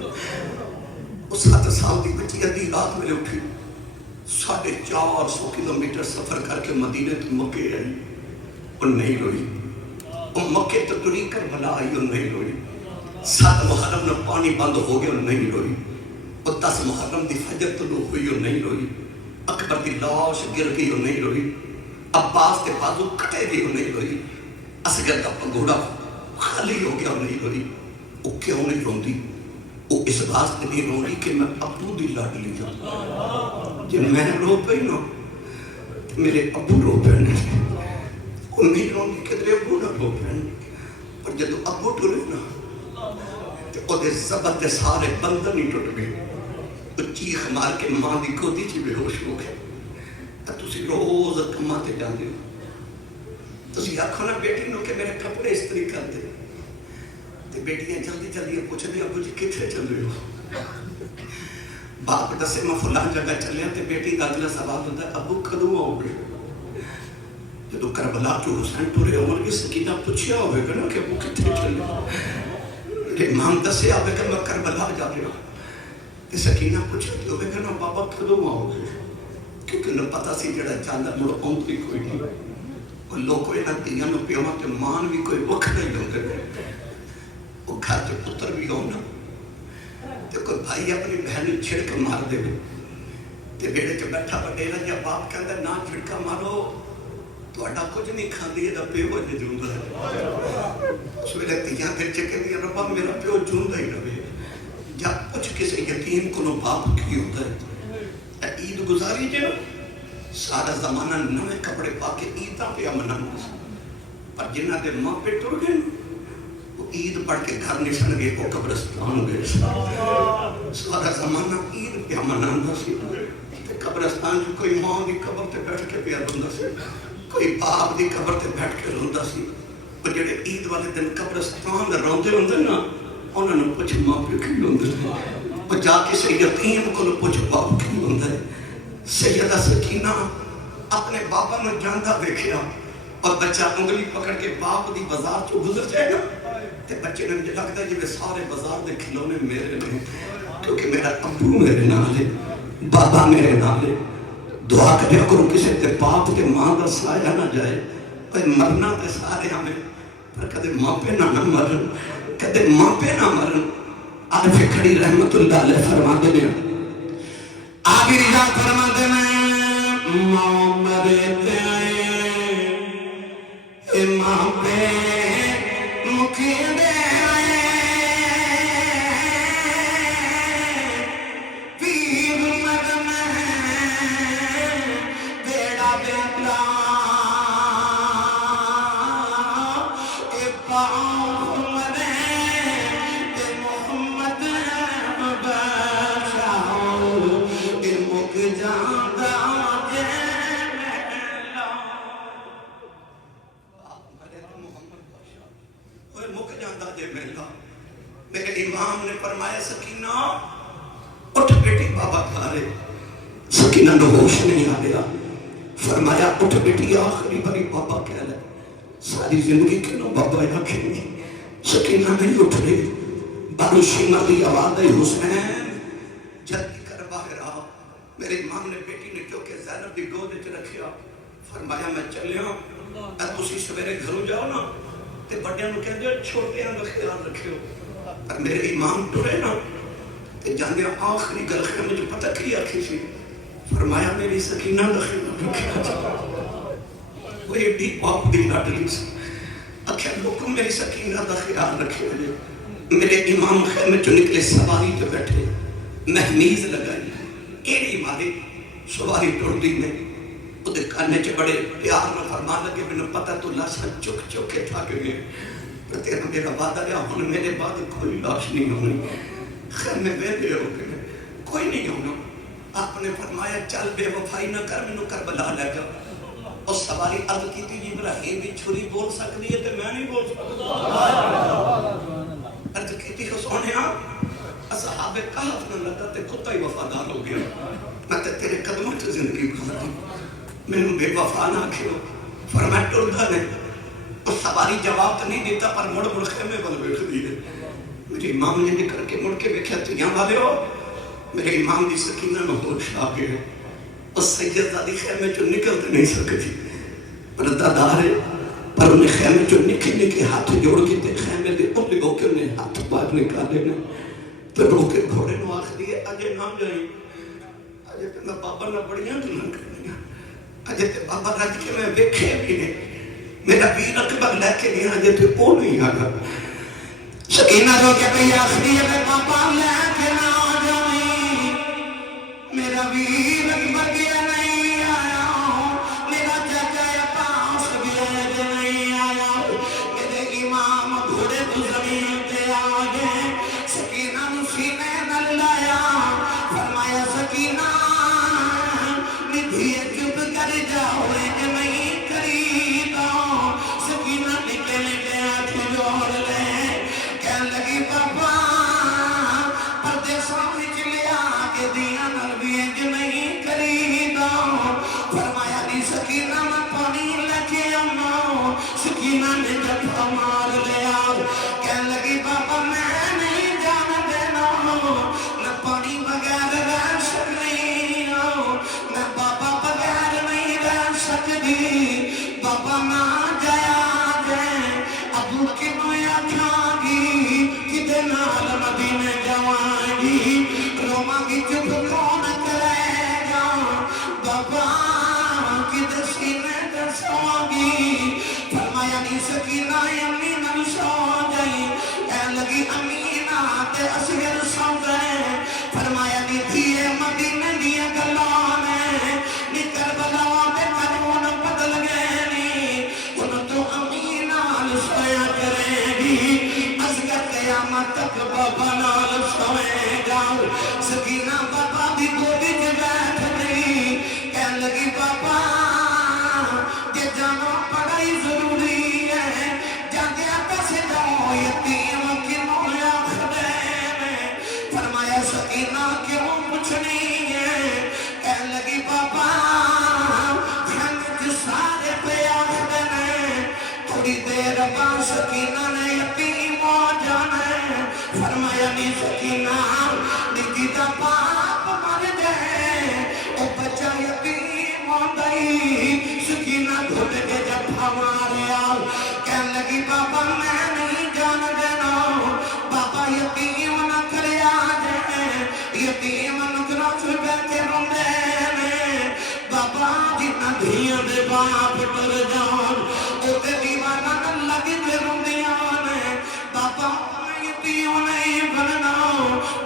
وہ 7 سال دی بچی ادھی رات ویلے اٹھی 450 کلومیٹر سفر کر کے مدینے تو مکے آئی. وہ نہیں روئی. وہ مکے تو تری کر بھلا آئی, وہ نہیں روئی. 7 محرم نے پانی بند ہو گیا, وہ نہیں روئی. وہ 10 محرم دی فجر طلوع ہوئی, وہ نہیں روئی. اکبر دی لاش گر گئی, وہ نہیں روئی. عباس کے بازو کٹے گئی, وہ نہیں روئی. اصغر دا پگوڑا خالی ہو گیا, وہ نہیں روئی. وہ کیوں نہیں روندی؟ وہ اس واسطے نہیں روندی کہ میں ابو دی لاڈلی ہوں. جب میں رو پئی نا میرے ابو رو پے. وہ نہیں روندی کہ میرے ابو نہ رو پے. پر جب ابو ٹرے نا تو وہ دے زبر دے سارے بندن ہی ٹوٹ گئے. وہ چیخ مار کے ماں دی گودی چی بے ہوش ہو گئے. تسی روز کما تے جاندے ہو, تسی آکھو نا بیٹی نو کہ میرے کپڑے استری کر دے. تے بیٹیاں جلدی جلدی پوچھ دے ابو جی کتھے چلے ہو؟ باپ دسے میں فلان جگہ چلے تے بیٹی دا اگلا سوال ہوتا ہے ابو کدوں آؤ گے؟ جدو کربلا جو حسین ٹورے عمر کی سکینہ پوچھیا ہوئے گا نا کہ ابو کتھے چلے. میرے امام دسے آوے کہ میں کربلا جا رہا. تے سکینہ پوچھتی ہوئے گا نا بابا کدوں آؤ گے؟ کیونکہ انہوں پتا سی جڑا چاندہ مڑ آؤں کوئی نہیں. وہ لوگ کوئی نہ دیاں نو پیوما تے مان بھی کوئی وقت نہیں ہوندے. وہ گھر کے پتر بھی ہونا تے کوئی بھائی اپنی بہن چھڑک مار دے تے بیڑے کے بیٹھا وڈیرا یا باپ کہندا نہ چھڑکا مارو تہاڈا کچھ نہیں کھاندی اے دا پیو اج جوندا ہے. اس ویلے تیاں پھر چکے دی ربا میرا پیو جوندا ہی رہے. جب پوچھ کسی یتیم کو باپ کی ہوتا ہے. عید گزاری جو سارا زمانہ نوے کپڑے پا کے عیداں پہ منانا سی. پر جنہ دے ماں پہ ٹر گئے وہ عید پڑھ کے گھر نشن گئے, وہ قبرستان گئے. سارا زمانہ عید پہ منانا سی. قبرستان جو کوئی ماں دی قبر تے بیٹھ کے پیا روندا سی, کوئی باپ دی قبر تے بیٹھ کے روندا سی. وہ جڑے عید والے دن قبرستان روندے ہوندے نا انہاں نوں پوچھ ماں پیو کی ہوندے نے. وہ جا کے سے یتیم کو پوچھ باپ کی ہوندا ہے. سیدہ سکینہ اپنے بابا نے جاندا دیکھیا اور بچہ انگلی پکڑ کے باپ دی بازار چو گزر جائے گا تے بچے نے مجھے لگتا ہے جی سارے بازار دے کھلونے میرے نے, کیونکہ میرا ابو میرے نال ہے, بابا میرے نال ہے. دعا کریا کرو کسی تے باپ تے ماں دا سایہ نہ جائے. کوئی مرنا تے سارے ہمیں, پر کدے ماں پہ نہ مرن, کدے ماں پہ نہ مرن. عارف کھڑی رحمت اللہ علیہ فرما دے میں آگے رجا فرما دے میں ماں مرے تے اے ماں پہ مکی دے پیر مر میں بیڑا بیٹا اے پاؤں مرے میرے امام نے فرمایا سکینہ اٹھ بیٹی بابا کھا رہے. سکینہ نے ہوش نہیں آ گیا. فرمایا اٹھ بیٹی آخری باری بابا کہہ لے, ساری زندگی کیوں بابا رکھیں گے. سکینہ نہیں اٹھ رہی. بارو شیمہ دی آواز ہے حسین جلدی کر باہر آ. میرے امام نے بیٹی نے جو کہ زینب دی گود وچ رکھیا فرمایا میں چلیا. تسی سویرے گھروں جاؤ نا تے بڑیاں نوں کہندے چھوٹیاں دا خیال رکھیو. پر میرے امام ٹرے نا تے جاندے آخری گل خیمے جو پتہ کی آکھی سی. فرمایا میری سکینہ دا خیال رکھیا. وہ ایڈی باپ دی لاڈلی سی. آکھیا لوگوں میری سکینہ دا خیال رکھیو. میرے امام خیمے جو نکلے سواری جو بیٹھے مہمیز لگائی ایڑی ماری سواری ٹوڑ دی میں وہ دے کانے چے بڑے پیار میں فرمان لگے میں نے پتہ تو لاشا چک چک کے تھا کہ میں پر تیرا میرا وعدہ لیا ہوں میرے بعد کوئی لاش نہیں ہونی. خیمے ویلے ہو گئے کوئی نہیں ہونا. آپ نے فرمایا چل بے وفائی نہ کر مینوں کربلا لے جا. اس سواری عرض کی تھی ابراہیم بھی چھری بول سکتی ہے تو میں نہیں بول سکتا. عرض کی تھی سونے اصحاب کہف نہ لگا تے کتا ہی وفادار ہو گیا. میں تے تیرے قدموں سے زندگی گزار دی مینوں بے وفا نہ کھیو. فرمایا ٹردا نہیں. اس سواری جواب تو نہیں دیتا پر مڑ مڑ خیمے بل بیٹھ دی ہے. میرے امام نے نکل کے مڑ کے ویکھیا تیاں والے ہو. میرے امام دی سکینہ میں ہوش آ گئے. اس سیدہ دی خیمے چوں نکل تے نہیں سکتی. پردہ دار ہے پر انہیں خیمے چوں نکلنے کے ہاتھ جوڑ کے تے خیمے دے اوپر ہو کے انہیں ہاتھ باہر نکالے نے تے رو کے گھوڑے نو آخ دیے اجے نہ جائیں. اجے تے میں بابا نہ بڑیاں گلاں کرنیاں. اجے تے بابا رج کے میں ویکھے بھی نہیں. میرا ویر اکبر لے کے نہیں اجے تے او نہیں آگا. سکینہ رو کے پہ آخری ہے بابا لے کے نہ جائیں. میرا ویر اکبر گیا نہیں آیا. میرا چاچا عباس گیا نہیں آیا. میرے امام گھوڑے تو زمین تے آ گئے. سکینہ نو سینے نال لایا. فرمایا سکینہ ندھی چپ کر جاؤ کہ نہیں کریدا. سکینہ نکل کے ہاتھ جوڑ لے. کہنے لگی بابا پردیسوں وچ لیا کے دیاں نال بھی انج نہیں کریدا. فرمایا دی سکینہ میں پانی لے کے آنا. سکینہ نے جھپا مار لیا. کہنے لگی بابا میں نہیں جان دینا. نہ پانی بغیر رہ سکتی نہ بابا بغیر نہیں رہ سکتی. بابا نہ جایا جائے ابو کنوں آکھاں گی کدے نال مدینے جاواں گی. روماں گی چپ کون کرے گا. بابا کدے سینے تے سواں گی. فرمایا نہیں سکینہ امی نال سو جائی. کہنے لگی امینا تے اصغر سو گئے. فرمایا نہیں تھیے مدینے دیاں گلاں نے نی کربلا دے قانون بدل گئے نی. ان تو امی نال سویا کرے گی. اصغر قیامت تک بابا نال سوئے گا. سکینہ بابا دی گودی تے بیٹھ گئی. کہنے لگی بابا یہ جانا بڑا ہی ضروری ہے. جاندیا پیسے جاؤ یتیم کنوں آکھدے نے. فرمایا سکینہ کیوں پوچھنی ہے. کہنے لگی بابا خیمے سارے پہ آکھدے نے تھوڑی دیر بعد سکینہ نے یتیم ہو جانا ہے. فرمایا نہیں سکینہ نکی دا باپ مر جائے او بچہ یتیم ہو گئی. سکینہ گھٹ کے جھپا ماریا. کہنے لگی بابا میں نہیں جان دینا. بابا یتیم نہ کریا جائے. یتیم نکرا چھپے کے روندے نے. بابا جتنا دھیاں دے باپ ٹر جان او تے دیوانہ نہ لگ تے روندیاں نے. بابا میں یتیم نہیں بننا.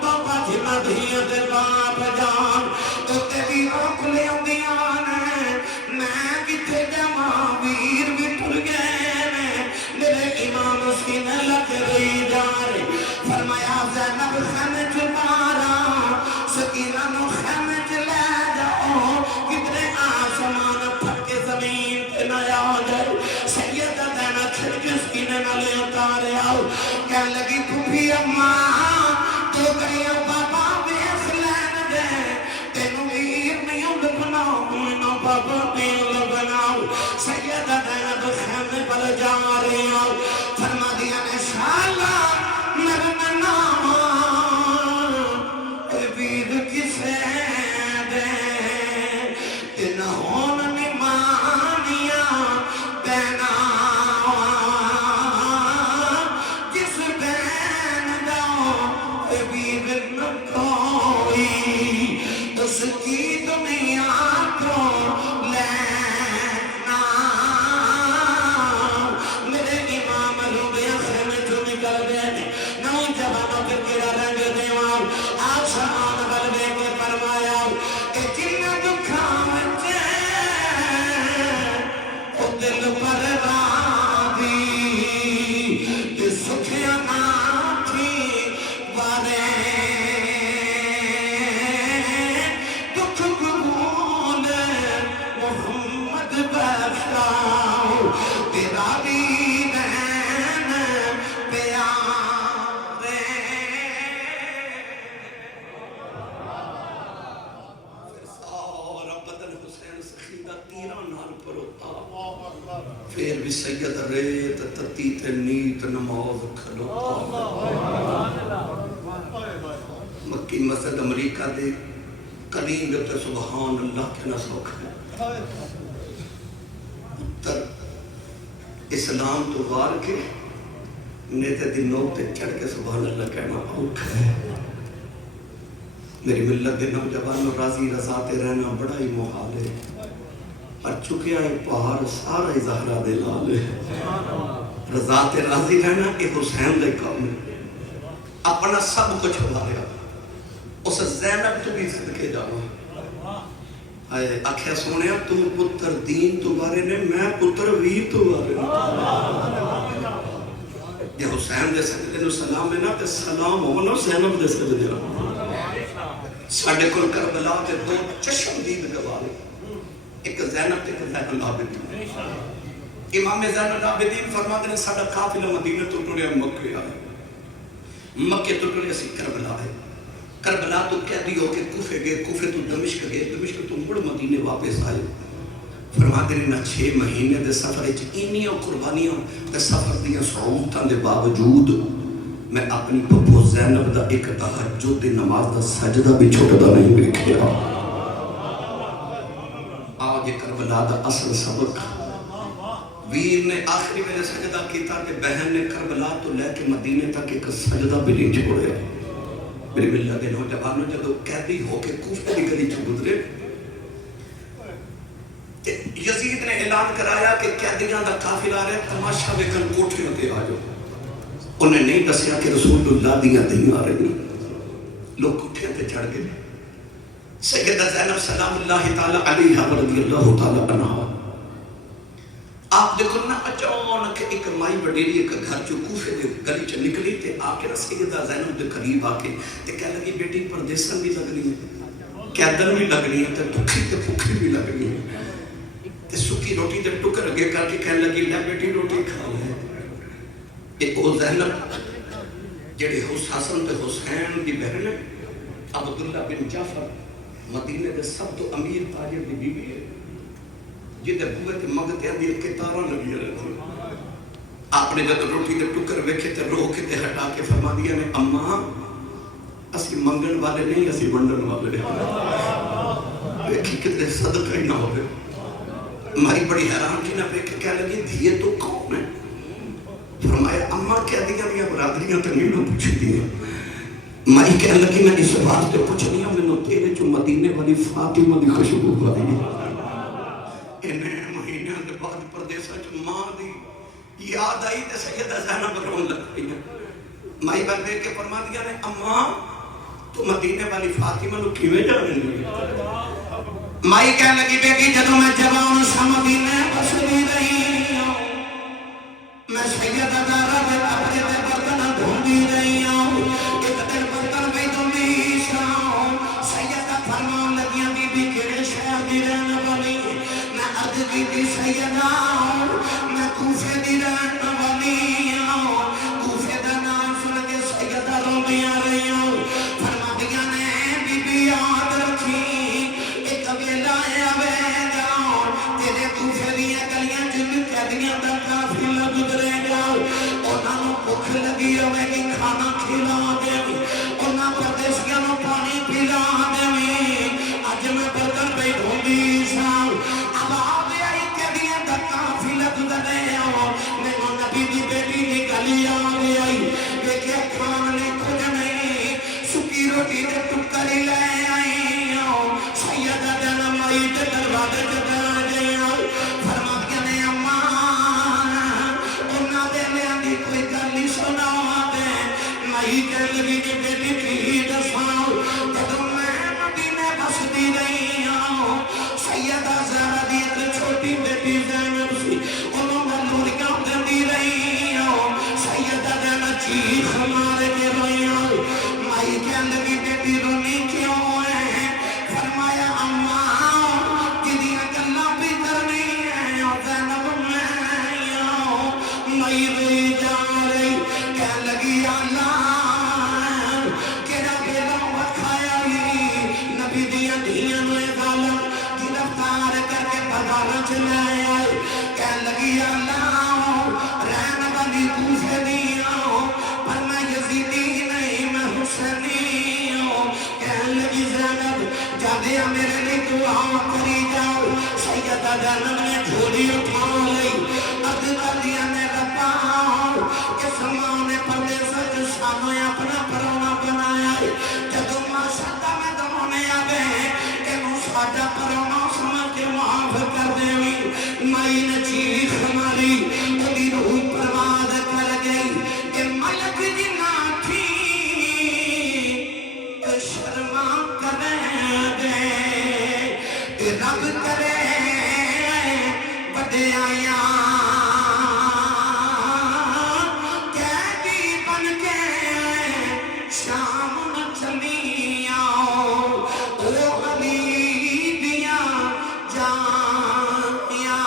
بابا جتنا دھیاں دے باپ جان او تے دیوانہ کھلے ہوندیاں نے. میں کتے جمع ویر بھی ٹر گئے نے. میرے امام سینے لگ رہی جا رہے. فرمایا زینب خیمے چمارا. سکینہ نو خیمے چلے جاؤ کتنے آسمان پھٹ کے زمین پہ نہ آ جائے. سیدہ دینا کھڑکے سکینے نہ لے اتارے آؤ. کہنے لگی پھوپھی اماں تو کریاں بابا بیخ لین دے. تینوں ویر نہیں ہوں بناؤ نو بابا پیل بناؤ. سیدہ دینا تو خیمے پر جا رہی آؤ. فرما دیا نے شالا میرے نام ویر کسے دے. تین ہون نمانیاں بینا جس بین داؤ ویر نہ کوئی. اس کی دنیا کو لینا. میرے امام روبے خیمے جو نکل گئے. نوجوانوں کے گرا رنگ دیوان آسمان بلبے کے فرمایا کہ جنہ دکھاں وچے او دل پر راضی کہ سکھیاں نہ تھی بارے نماز کھلوتا مکی مسجد امریکہ دے کریم دے سبحان اللہ کے نہ سوکھ ہے پتر اسلام تو وار کے نیتے دی نوک تے چڑھ کے سبحان اللہ کہنا اوکھ ہے میری ملت دے نوجوانوں راضی رضا تے رہنا بڑا ہی محال ہے پر چکیا ہے پہاڑ سارا ہی زہرہ دے لال ہے رضا تے راضی رہنا کہ حسین دے کام ہے اپنا سب کچھ ہمارے اس زینب تو بھی صدقے جانا آکھیا سونے تو پتر دین تو بارے نے میں پتر ویر تو بارے نے یہ حسین دے سجدے نو سلام ہے نا تے سلام ہونا زینب دے سجدے نو ساڑھے کل کربلا تے دو چشم دید گوارے ایک زینب تے ایک زین العابدین امام زین العابدین فرماتے ہیں ساڑھا قافلہ مدینہ تو ٹوڑے مکہ آئے مکہ تو ٹوڑے اسی کربلا ہے کربلا تو قیدی ہو کے کوفے گئے کوفے تو دمشق گئے دمشق تو مڑ مدینے واپس آئے فرماتے ہیں نہ 6 مہینے دے سفر انیاں قربانیاں دے سفر دیاں صعوبتاں دے باوجود میں اپنی پپو زینب دا ایک تہجد دی نماز دا سجدہ بھی چھوٹا نہیں دیکھیا آج کربلا دا اصل سبق ویر نے آخری میں سجدہ کیتا کہ بہن نے کربلا تو لے کے مدینے تک ایک سجدہ بھی نہیں چھوڑیا میری ملت دے نوجوانوں جدو قیدی ہو کے کوفے دی گلی چ گزرے یزید نے اعلان کرایا کہ قیدیاں دا قافلہ آ رہا ہے تماشا ویکھن کوٹھیاں تے آ جاؤ انہیں نہیں دسیا کہ رسول اللہ دیاں دھیاں آ رہی لوگ کوٹھیاں تے چڑھ گئے سیدہ زینب سلام اللہ تعالی علیہ رضی اللہ تعالی عنہا آپ دیکھو نا اچانک ایک مائی وڈیری ایک گھر جو کوفے دے گلی چ نکلی تے آ کے سیدہ زینب دے قریب آ کے تے کہہ لگی بیٹی پردیسن بھی لگنی ہے قیدن بھی لگنی ہے تے بھوکھی تے بھوکھی بھی لگنی ہے تے سکی روٹی تے ٹکر اگے کر کے کہنے لگی لے بیٹی روٹی کھا لے ایک او زینب جڑے حسن تے حسین دی بہن ہے عبداللہ بن جعفر مدینے دے سب تو امیر تاجر دی بیوی ہے جدے بوئے تے مگتے ہیں دل کے تاراں لگی رہے آپ نے جب روٹی دے ٹکر ویکھے تے روح کے تے ہٹا کے فرما دیا نے اماں اسی منگن والے نہیں اسی ونڈن والے ویکھی کتنے صدقہ ہی نہ ہوئے مائی بڑی حیران کی نہ ویکھے کہہ لگی دھیے تو کون ہے فرمایا اماں کہہ دیا میاں برادریاں تے نہیں نہ پوچھی دیئے مائی کہہ لگی میں اس واسطے پوچھنی ہوں میں نو تیرے جو مدینے والی فاطمہ دی خوشبو پائی انہیں مہینے دے بعد پردیسہ جو ماں دی یاد آئی تے سیدہ زینب رون لگ گئی مائی بن دے کے فرما دیا نے اماں تو مدینے والی فاطمہ نو کیویں جانے لگی مائی کہنے لگی بیٹی جدوں میں جوان سا مدینے بسدی رہی ہوں میں سیدہ زہرا دے کپڑے تے برتن دھوندی رہی ہوں ایک دن برتن پہ دھوندی سا سیدہ فرمان لگیاں بی بی کیڑے شہر دی رہن والی میں عرض کی سیدہ میں کوفے دی رہن والی ہوں کوفے دا نام سن کے سیدہ روندیاں رہی ہوں فرما دیا نے بی بی یاد رکھی ایک ویلا آوے گا تیرے کوفے دیاں گلیاں جن قیدیاں دا قافلہ گزرے گا انہاں نوں بھوک لگی ہوے گی کھانا کھلا دے انہاں پردیسیاں نوں پانی پلا دے اج میں برتن پہ دھوندی سا اب آوے آئی قیدیاں دا قافلہ گزرے گا میں نبی دی بیٹی دی گلی آوے آئی ویکھیا کھان نے کچھ نہیں سکی روٹی دے ٹکر لے آئی سیدہ جنم آئی تے دروازے تے بیٹھ گئی فرما دیا نے اماں انہاں دے لیاں دی کوئی گل نہیں سنا دے مائی کہنے لگی کہ بیٹی کی دساں جدوں میں مدینے بسدی رہی ہوں سیدہ زہرا دی ایک چھوٹی بیٹی زینب سی انہوں میں لوریاں دیندی رہی ہوں سیدہ زینب چیخ مار کے روئی ہوں مائی کہنے لگی بیٹی رونی کیوں ہے فرمایا اماں کدیاں گلاں بھی کرنی ہے زینب میں روئی جا رہی کہنے لگی اللہ کیڑا بیلا وکھایا نبی دیاں دھیاں نو ظالم گرفتار کر کے بازاراں چ لے آئے کہنے لگی اللہ رہن والی کوفے دی مائی نے چیخ ماری اُدی روح پرواز کر گئی کہ ملک جنا تھی شرما کریں گے کہ رب کرے بڑے آیا قیدی بن کے شام نہ چلی آؤ او علی دیاں جانیاں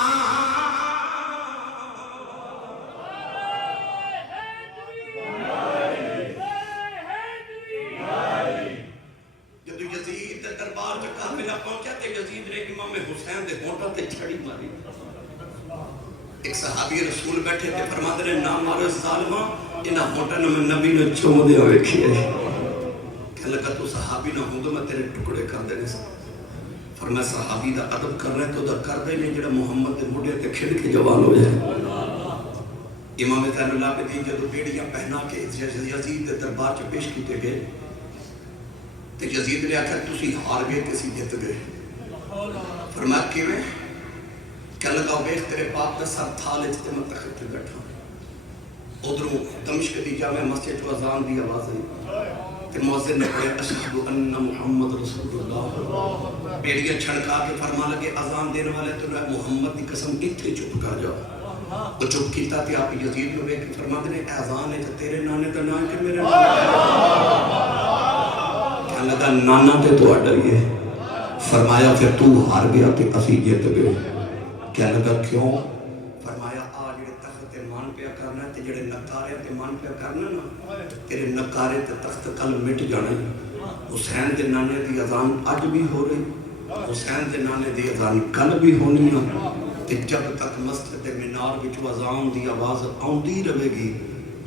جدو یزید دے دربار چ قافلہ پہنچا تے یزید نے امام حسین دے ہونٹاں تے چھڑی ماری ایک صحابی رسول بیٹھے تے فرماندے نے نہ مارو ظالماں انہاں ہونٹاں میں نبی نے چوم دیا ویکھیا کہ لگا تو صحابی نہ ہوں تو میں تیرے ٹکڑے کر دینے سے فرمایا صحابی دا ادب کر رہے تو دا کر دے نہیں جڑا محمد دے موڈے تے کھڑ کے جوان ہو جائے امام زین العابدین جدو بیڑیاں پہنا کے یزید دے دربار چ پیش کیتے گئے تے یزید نے آکھا تسی ہار گئے کسی جیت گئے فرمایا کیویں کہ لگا ویکھ تیرے پاک دا سر تھالے تے میں تخت تے بیٹھا ادھروں دمشق دی جامع مسجد تو اذان دی آواز آئی تے مؤذن نے پڑھا اشہد ان محمد رسول اللہ بیڑیاں چھڑکا کے فرما لگے اذان دینے والے تو محمد دی قسم اتھے چپ کر جاؤ وہ چپ کیتا تے آپ یزید کو دیکھ کے فرماتے نے اذان ہے تے تیرے نانے دا نام کہ میرے کہنے لگا نانا تے تو اڈر گئے فرمایا پھر تو ہار گیا تے اسی جیت گئے کہنے لگا کیوں فرمایا آ جڑے تخت تے مان پیا کرنا تے جڑے نکارے تے مان پیا کرنا نا تیرے نکارے تے تخت کل مٹ جانے حسین دے نانے دی اذان اج بھی ہو رہی حسین دے نانے دی اذان کل بھی ہونی ہے تے جب تک مسجد مینار وچ اذان دی آواز آندی رہے گی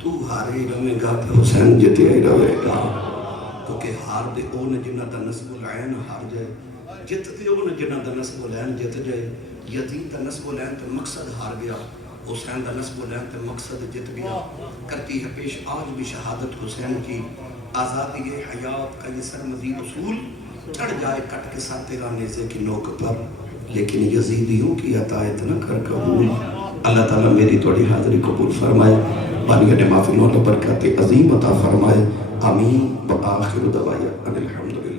تو ہارے رہے گا تے حسین جتے ہی رہے گا کیونکہ ہار دے اون جنہ دا نسب العین ہار جائے جت دے اون جنہ دا نسب العین جت جائے یزید دا نسب العین تے مقصد ہار گیا حسین دا نسب العین تے مقصد جت گیا کرتی ہے پیش آج بھی شہادت حسین کی آزادی حیات کا یہ سر مزید اصول چڑھ جائے کٹ کے ساتھ تیرا نیزے کی نوک پر لیکن یزیدیوں کی عطایت نہ کر قبول اللہ تعالیٰ میری توڑی حاضری قبول فرمائے بانیت محفلوں نے برکات عظیم عطا فرمائے آمین وآخر دعوایا ان الحمدللہ